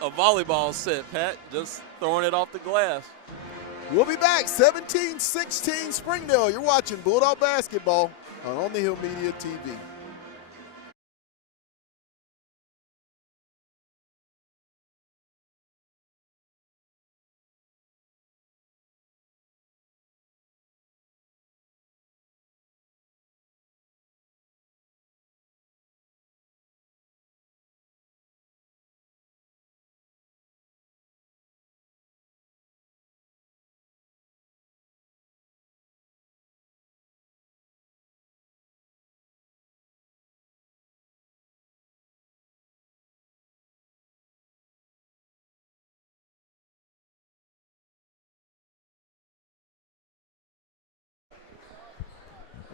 a volleyball set, Pat, just throwing it off the glass. We'll be back, 17-16 Springdale. You're watching Bulldog basketball on the Hill Media TV.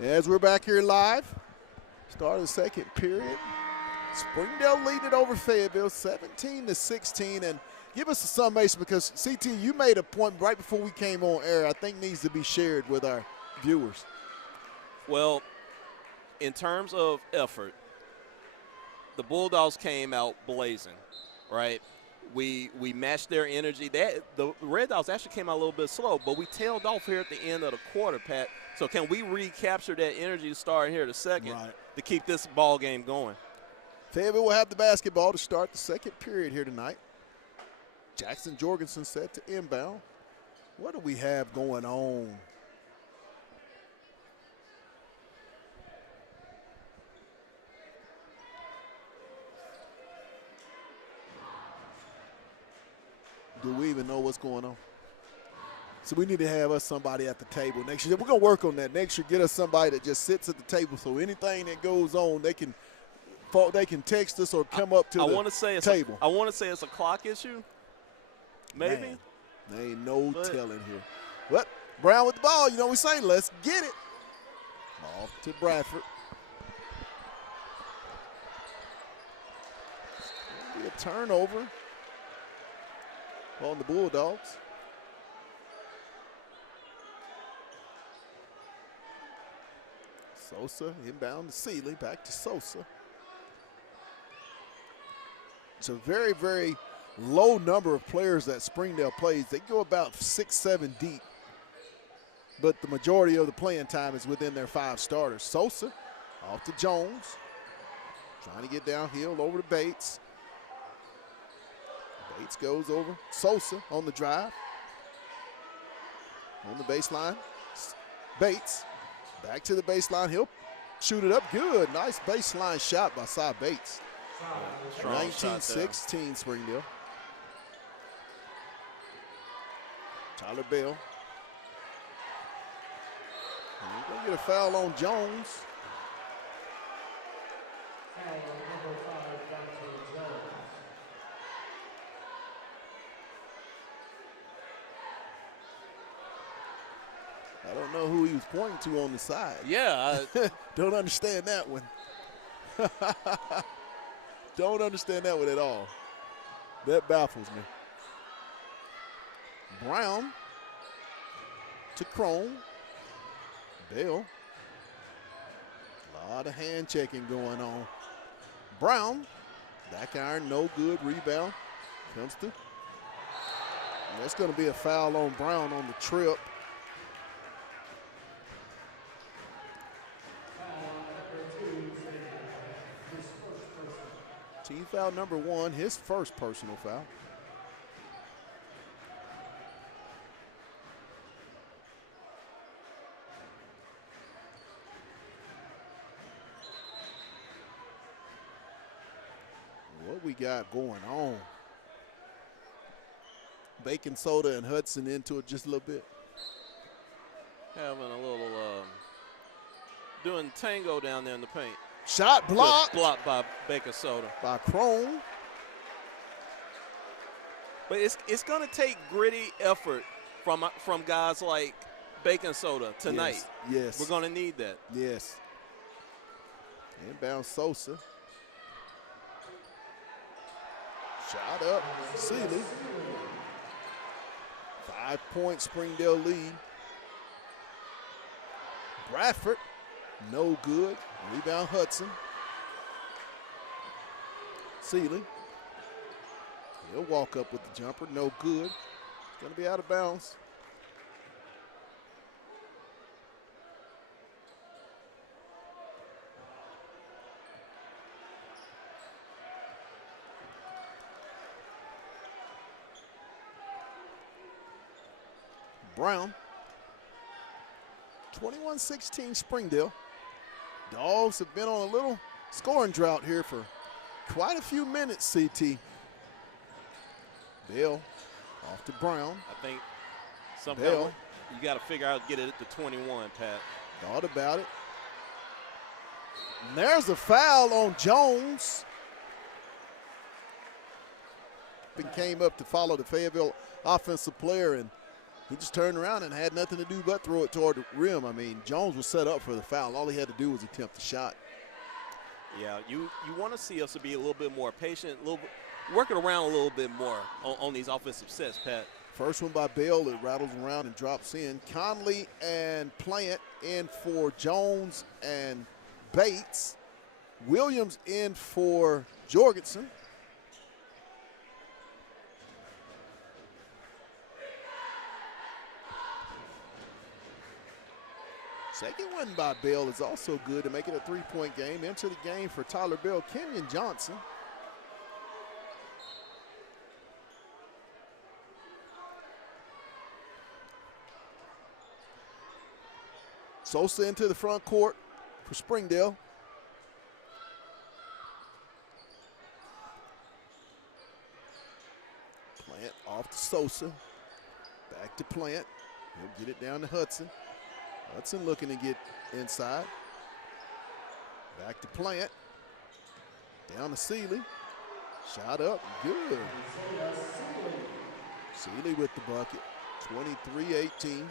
As we're back here live, start of the second period. Springdale leading it over Fayetteville, 17-16. And give us a summation because, CT, you made a point right before we came on air I think needs to be shared with our viewers. Well, in terms of effort, the Bulldogs came out blazing, right? We matched their energy. The Red Dogs actually came out a little bit slow, but we tailed off here at the end of the quarter, Pat. So can we recapture that energy to start here the second to keep this ball game going? Fayetteville will have the basketball to start the second period here tonight. Jackson Jorgensen set to inbound. What do we have going on? Do we even know what's going on? So we need to have us somebody at the table next year. We're going to work on that next year. Get us somebody that just sits at the table so anything that goes on, they can text us or come up to the table. I want to say it's a clock issue. Maybe. Man, there ain't no telling here. But Brown with the ball. You know we say, let's get it. Off to Bradford. Be a turnover on the Bulldogs. Sosa inbound to Seeley, back to Sosa. It's a very, very low number of players that Springdale plays. They go about 6, 7 deep, but the majority of the playing time is within their 5 starters. Sosa off to Jones, trying to get downhill over to Bates. Bates goes over. Sosa on the drive. On the baseline. Bates back to the baseline. He'll shoot it up. Good. Nice baseline shot by Cy Bates. 19-16 Springdale. Tyler Bell. And he's going to get a foul on Jones. Foul number 5, Dante Jones. I don't know who he was pointing to on the side. Yeah. Don't understand that one. Don't understand that one at all. That baffles me. Brown to Crone. Bell. A lot of hand checking going on. Brown, back iron, no good. Rebound. Comes to. And that's going to be a foul on Brown on the trip. Team foul number 1, his first personal foul. What we got going on? Bacon soda and Hudson into it just a little bit. Having a little doing tango down there in the paint. Shot blocked. Good blocked by Baker Soda. By Crone. But it's going to take gritty effort from guys like Bacon Soda tonight. Yes. We're going to need that. Yes. Inbound Sosa. Shot up. Seeley. 5-point Springdale lead. Bradford. No good. Rebound Hudson. Seeley. He'll walk up with the jumper. No good. It's going to be out of bounds. Brown. 21-16 Springdale. Dogs have been on a little scoring drought here for quite a few minutes, CT. Bell off to Brown. I think somehow you got to figure out get it to 21, Pat. Thought about it. And there's a foul on Jones. Came up to follow the Fayetteville offensive player, and he just turned around and had nothing to do but throw it toward the rim. I mean, Jones was set up for the foul. All he had to do was attempt the shot. Yeah, you want to see us to be a little bit more patient, work it around a little bit more on these offensive sets, Pat. First one by Bell. It rattles around and drops in. Conley and Plant in for Jones and Bates. Williams in for Jorgensen. Second one by Bell is also good to make it a 3-point game. Into the game for Tyler Bell, Kenyon Johnson. Sosa into the front court for Springdale. Plant off to Sosa. Back to Plant. He'll get it down to Hudson. Hudson looking to get inside. Back to Plant. Down to Seeley. Shot up. Good. Seeley with the bucket. 23-18.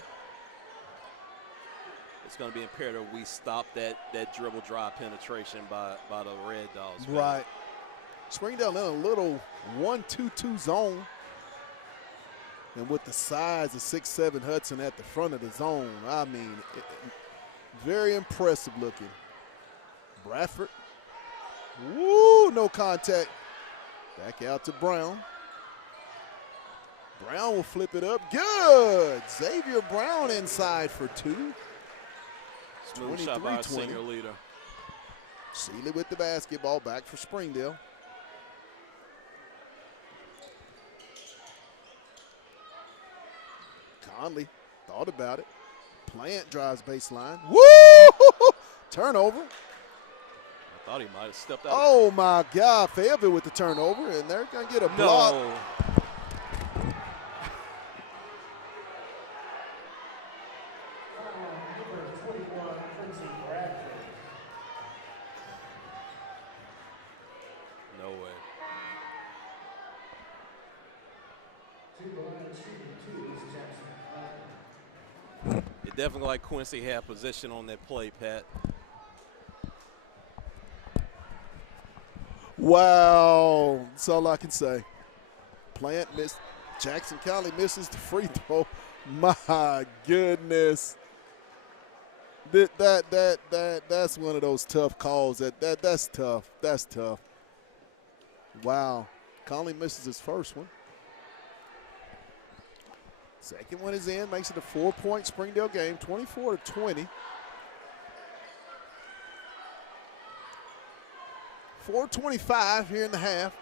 it's going to be imperative we stop that dribble drive penetration by the Red Dogs. Man. Right. Springdale in a little 1-2-2 zone. And with the size of 6'7" Hudson at the front of the zone, I mean, very impressive looking. Bradford. Woo, no contact. Back out to Brown. Brown will flip it up. Good. Xavier Brown inside for 2. Smooth shot by our senior leader. Seeley with the basketball, back for Springdale. Conley thought about it. Plant drives baseline. Woo! Turnover. I thought he might have stepped out. Oh my God, Fayetteville with the turnover, and they're gonna get a block. No. No way. It definitely like Quincy had position on that play, Pat. Wow, that's all I can say. Plant missed. Jackson County misses the free throw. My goodness. That's one of those tough calls. That's tough. That's tough. Wow. Conley misses his first one. Second one is in, makes it a 4-point Springdale game, 24-20. 4:25 here in the half.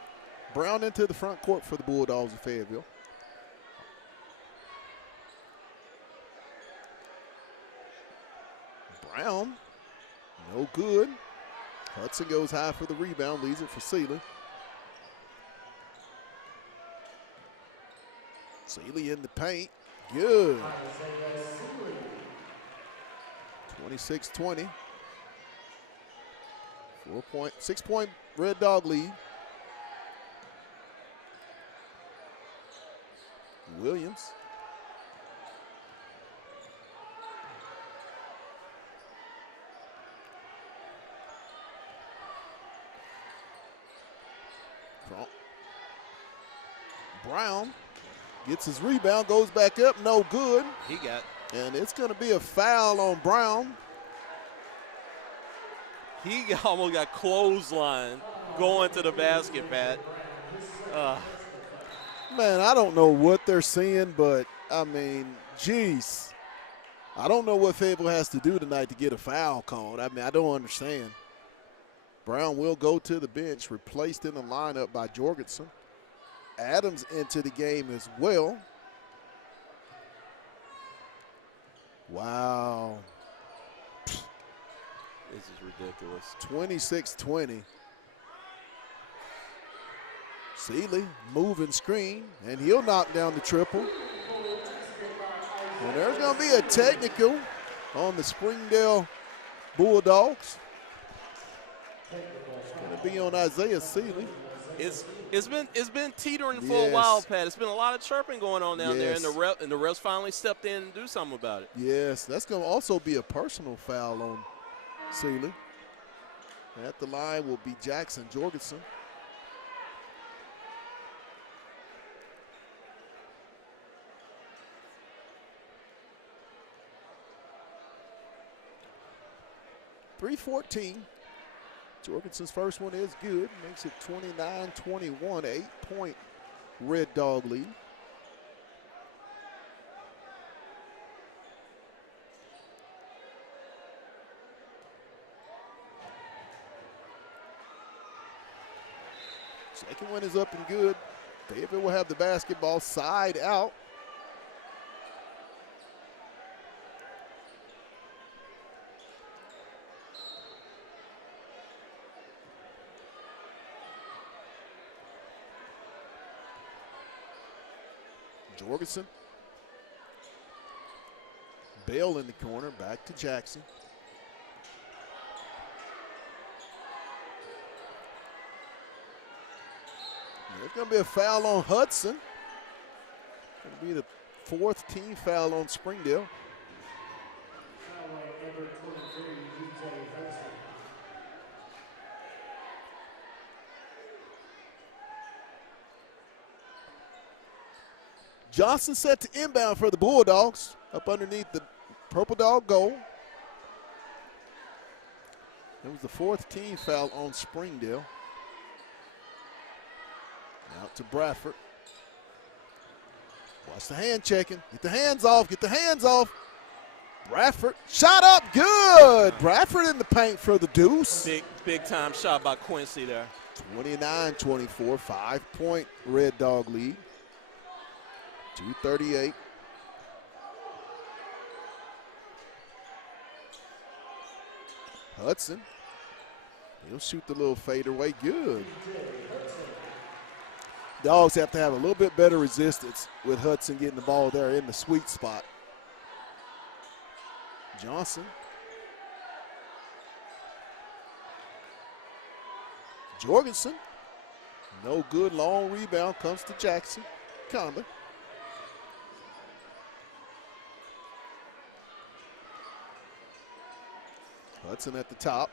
Brown into the front court for the Bulldogs of Fayetteville. Brown, no good. Hudson goes high for the rebound, leaves it for Seeley. Seeley in the paint, good. 26-20. 6-point Red Dog lead. Williams. Brown gets his rebound, goes back up, no good. He got. And it's going to be a foul on Brown. He almost got clothesline going to the basket, Pat. Man, I don't know what they're seeing, but, I mean, geez. I don't know what Fayetteville has to do tonight to get a foul called. I mean, I don't understand. Brown will go to the bench, replaced in the lineup by Jorgensen. Adams into the game as well. Wow. This is ridiculous. 26-20. Seeley moving screen, and he'll knock down the triple. And there's going to be a technical on the Springdale Bulldogs. It's going to be on Isaiah Seeley. It's been teetering for a while, Pat. It's been a lot of chirping going on down there, and the refs finally stepped in and do something about it. Yes, that's going to also be a personal foul on Seeley. At the line will be Jackson Jorgensen. .314. Jorgensen's first one is good. Makes it 29-21, 8-point Red Dog lead. Second one is up and good. Fayetteville will have the basketball side out. Jorgensen. Bale in the corner, back to Jackson. There's going to be a foul on Hudson. Going to be the fourth team foul on Springdale. Johnson set to inbound for the Bulldogs up underneath the Purple Dog goal. It was the 4th team foul on Springdale. Out to Bradford. Watch the hand checking. Get the hands off. Get the hands off. Bradford. Shot up. Good. Bradford in the paint for the deuce. Big time shot by Quincy there. 29-24. 5-point Red Dog lead. 2:38. Hudson. He'll shoot the little fadeaway. Good. Dogs have to have a little bit better resistance with Hudson getting the ball there in the sweet spot. Johnson. Jorgensen. No good. Long rebound comes to Jackson. Conley. Hudson at the top.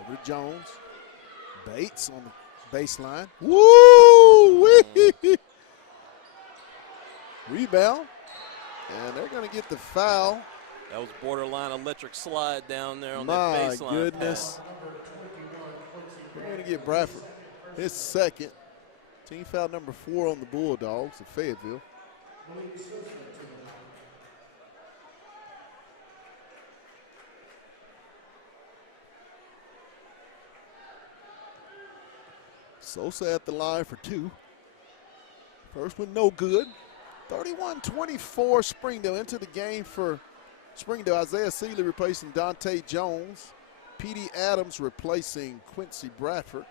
Over to Jones. Bates on the baseline. Woo! Rebound. And they're going to get the foul. That was borderline electric slide down there on My that baseline. My goodness. pass. We're going to get Bradford his second. Team foul number 4 on the Bulldogs of Fayetteville. Sosa at the line for 2. First one no good. 31-24 Springdale into the game for Springdale. Isaiah Seeley replacing Dante Jones. P.D. Adams replacing Quincy Bradford.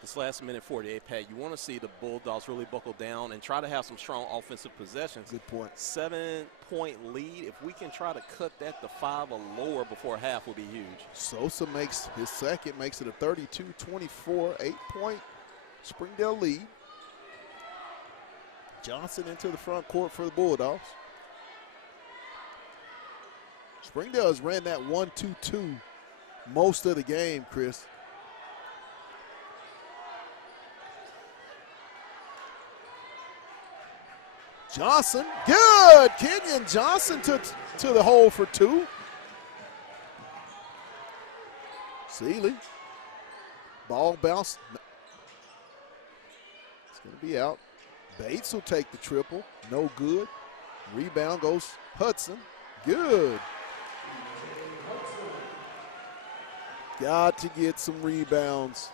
This last minute 48, Pat, you want to see the Bulldogs really buckle down and try to have some strong offensive possessions. Good point. 7-point lead. If we can try to cut that to 5 or lower before half will be huge. Sosa makes his second, makes it a 32-24, 8-point Springdale lead. Johnson into the front court for the Bulldogs. Springdale has ran that 1-2-2 most of the game, Chris. Johnson, good. Kenyon Johnson to the hole for 2. Seeley, ball bounce. It's going to be out. Bates will take the triple. No good. Rebound goes Hudson. Good. Got to get some rebounds.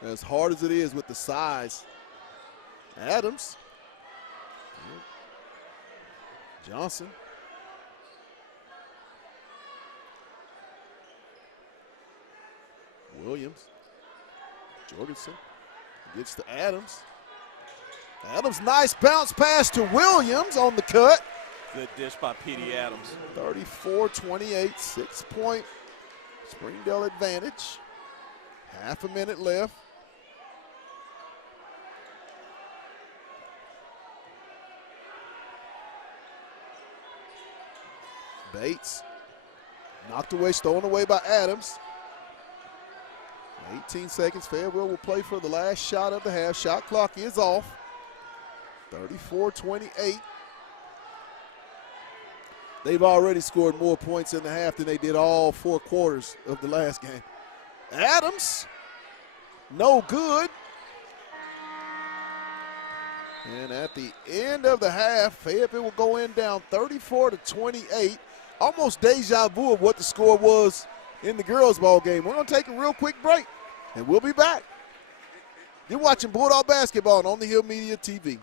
As hard as it is with the size. Adams. Johnson. Williams. Jorgensen gets to Adams. Adams, nice bounce pass to Williams on the cut. Good dish by P.D. Adams. 34-28, 6-point Springdale advantage. Half a minute left. Bates knocked away, stolen away by Adams. 18 seconds. Fayetteville will play for the last shot of the half. Shot clock is off. 34-28. They've already scored more points in the half than they did all 4 quarters of the last game. Adams, no good. And at the end of the half, Fayetteville will go in down 34-28. Almost deja vu of what the score was in the girls' ball game. We're going to take a real quick break, and we'll be back. You're watching Bulldog basketball on On the Hill Media TV.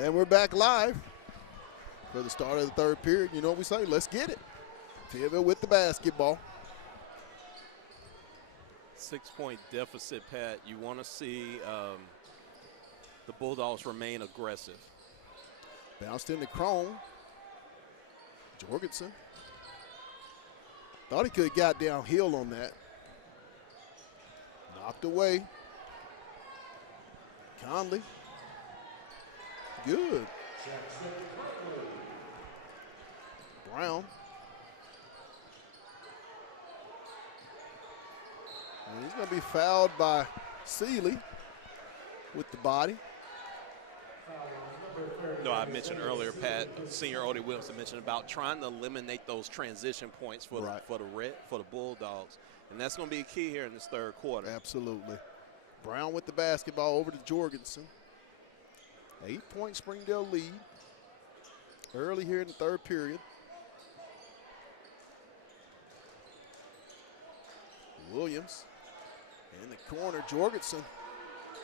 And we're back live for the start of the third period. You know what we say? Let's get it. Fayetteville with the basketball. 6-point deficit, Pat. You want to see the Bulldogs remain aggressive. Bounced into Crone. Jorgensen. Thought he could have got downhill on that. Knocked away. Conley. Good. Brown. And he's going to be fouled by Seeley with the body. No, I mentioned earlier, Pat, senior Odie Williamson mentioned about trying to eliminate those transition points for the Bulldogs, and that's going to be a key here in this third quarter. Absolutely. Brown with the basketball over to Jorgensen. 8-point Springdale lead early here in the third period. Williams in the corner. Jorgensen.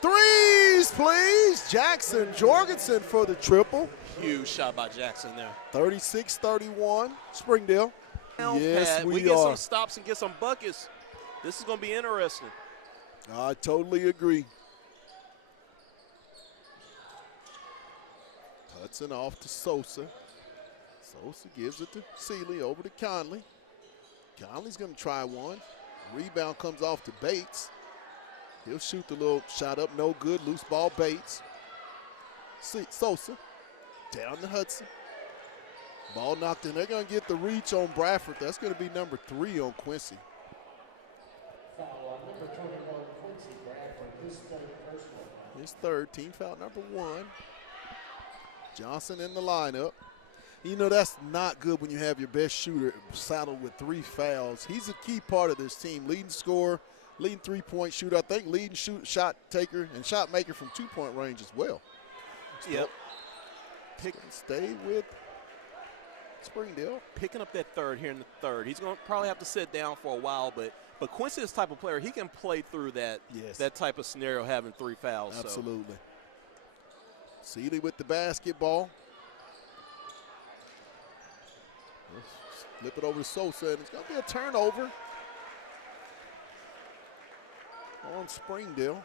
Threes, please. Jackson Jorgensen for the triple. Huge shot by Jackson there. 36-31, Springdale. Yes, Pat, we get are. some stops and get some buckets. This is going to be interesting. I totally agree. Hudson off to Sosa. Sosa gives it to Seeley, over to Conley. Conley's going to try one. Rebound comes off to Bates. He'll shoot the little shot up, no good. Loose ball, Bates. Sosa down to Hudson. Ball knocked in. They're going to get the reach on Bradford. That's going to be number 3 on Quincy. Foul on number 21, Quincy Bradford, his third personal foul. His third, team foul number 1. Johnson in the lineup. You know, that's not good when you have your best shooter saddled with 3 fouls. He's a key part of this team. Leading scorer, leading 3-point shooter. I think leading shot taker and shot maker from 2-point range as well. Yep. Stay with Springdale. Picking up that third here in the third. He's going to probably have to sit down for a while, but Quincy is the type of player, he can play through that, that type of scenario having 3 fouls. Absolutely. So. Seeley with the basketball. Flip it over to Sosa, and it's going to be a turnover on Springdale.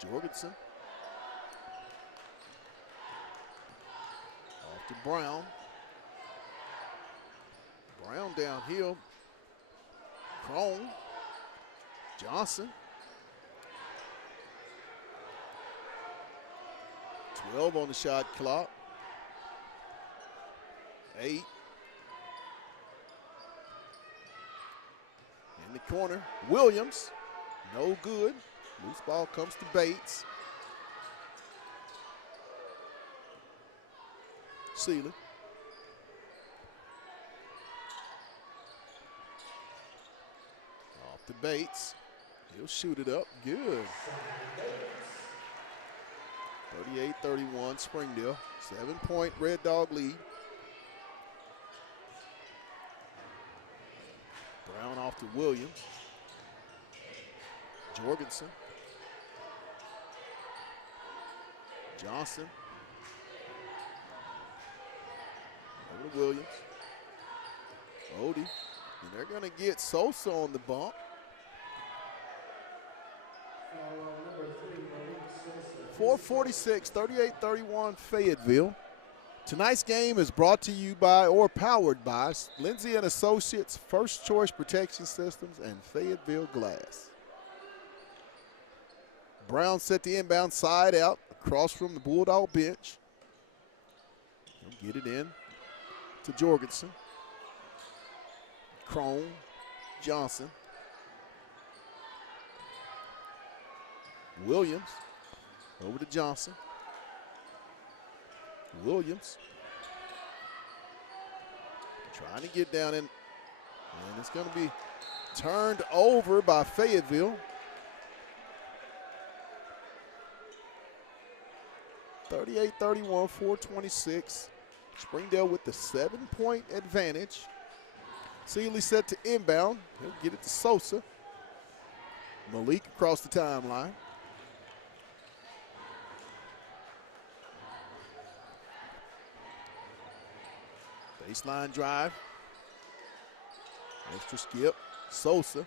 Jorgensen. Off to Brown. Brown downhill. Crone. Johnson. 12 on the shot clock. 8. In the corner, Williams. No good. Loose ball comes to Bates. Seeley. Off to Bates. He'll shoot it up. Good. 38-31 Springdale. 7-point Red Dog lead. Brown off to Williams. Jorgensen. Johnson. Over to Williams. Odie. And they're going to get Sosa on the bump. 4:46, 38-31 Fayetteville. Tonight's game is brought to you by or powered by Lindsay & Associates, First Choice Protection Systems, and Fayetteville Glass. Brown set the inbound side out across from the Bulldog bench. He'll get it in to Jorgensen. Crone, Johnson. Williams. Over to Johnson. Williams. Trying to get down in. And it's going to be turned over by Fayetteville. 38-31, 4:26. Springdale with the 7-point advantage. Seeley set to inbound. He'll get it to Sosa. Malik across the timeline. Baseline drive. Extra skip. Sosa.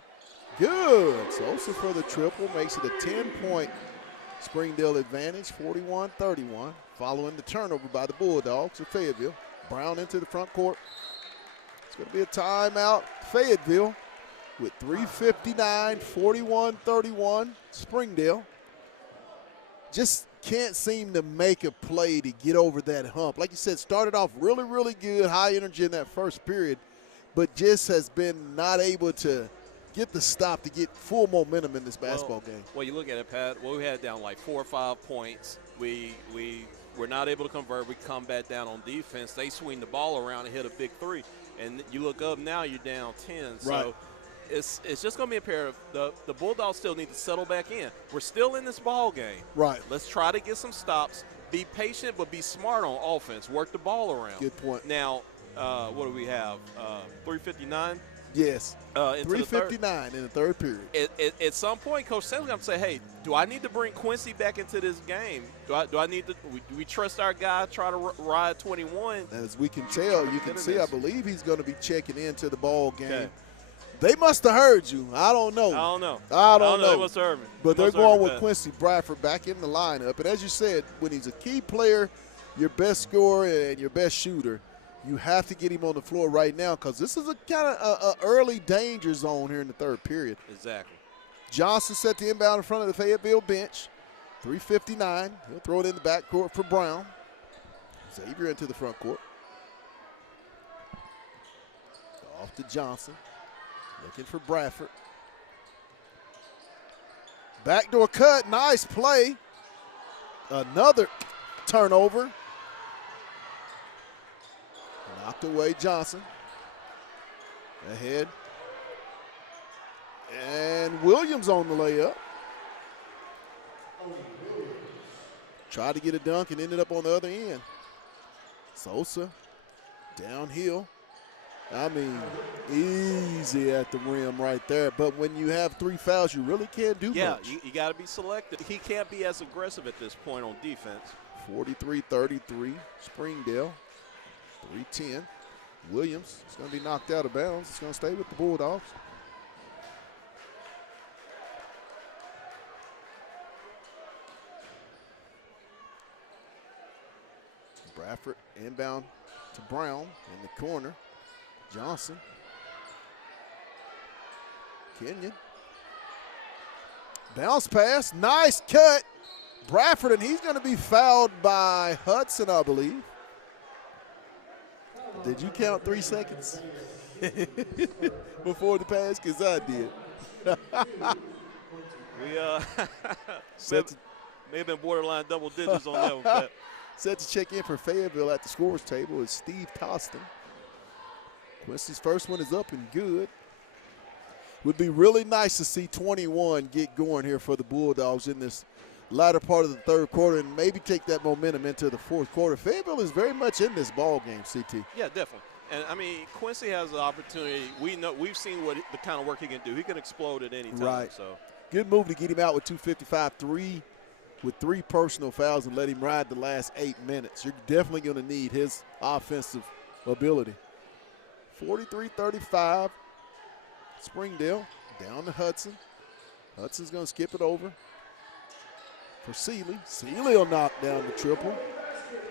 Good. Sosa for the triple. Makes it a 10-point Springdale advantage, 41-31. Following the turnover by the Bulldogs of Fayetteville. Brown into the front court. It's going to be a timeout. Fayetteville with 3:59, 41-31. Springdale just can't seem to make a play to get over that hump. Like you said, started off really, really good, high energy in that first period, but just has been not able to get the stop to get full momentum in this basketball game. Well, you look at it, Pat. Well, we had down like 4 or 5 points. We were not able to convert. We come back down on defense. They swing the ball around and hit a big three. And you look up now, you're down 10. So right. it's just going to be a pair of the Bulldogs still need to settle back in. We're still in this ball game. Right. Let's try to get some stops. Be patient, but be smart on offense. Work the ball around. Good point. Now, what do we have? 3:59. Yes. 3:59 in the third period. At some point, Coach Saylor's going to say, hey, do I need to bring Quincy back into this game? Do I need to – do we trust our guy, try to ride 21? As we can tell, you can see, I believe he's going to be checking into the ball game. Okay. They must have heard you. I don't know. I don't know. They must have heard me. But they're going with Quincy Bradford back in the lineup. And as you said, when he's a key player, your best scorer and your best shooter, you have to get him on the floor right now because this is a kind of early danger zone here in the third period. Exactly. Johnson set the inbound in front of the Fayetteville bench. 3:59. He'll throw it in the backcourt for Brown. Xavier into the front court. Off to Johnson. Looking for Bradford. Backdoor cut. Nice play. Another turnover. Knocked away Johnson. Ahead. And Williams on the layup. Tried to get a dunk and ended up on the other end. Sosa downhill. I mean, easy at the rim right there. But when you have 3 fouls, you really can't do much. Yeah, you got to be selective. He can't be as aggressive at this point on defense. 43-33, Springdale. 3:10. Williams is going to be knocked out of bounds. It's going to stay with the Bulldogs. Bradford inbound to Brown in the corner. Johnson. Kenyon. Bounce pass. Nice cut. Bradford, and he's going to be fouled by Hudson, I believe. Did you count 3 seconds before the pass? Because I did. We may have been borderline double digits on that one, Pat. Set to check in for Fayetteville at the scorer's table is Steve Toston. Quincy's first one is up and good. Would be really nice to see 21 get going here for the Bulldogs in this latter part of the third quarter and maybe take that momentum into the fourth quarter. Fayetteville is very much in this ball game, CT. Yeah, definitely. And, I mean, Quincy has the opportunity. We've seen the kind of work he can do. He can explode at any time. Right. So. Good move to get him out with 2:55, with 3 personal fouls and let him ride the last 8 minutes. You're definitely going to need his offensive ability. 43-35, Springdale down to Hudson. Hudson's going to skip it over for Seeley. Seeley will knock down the triple.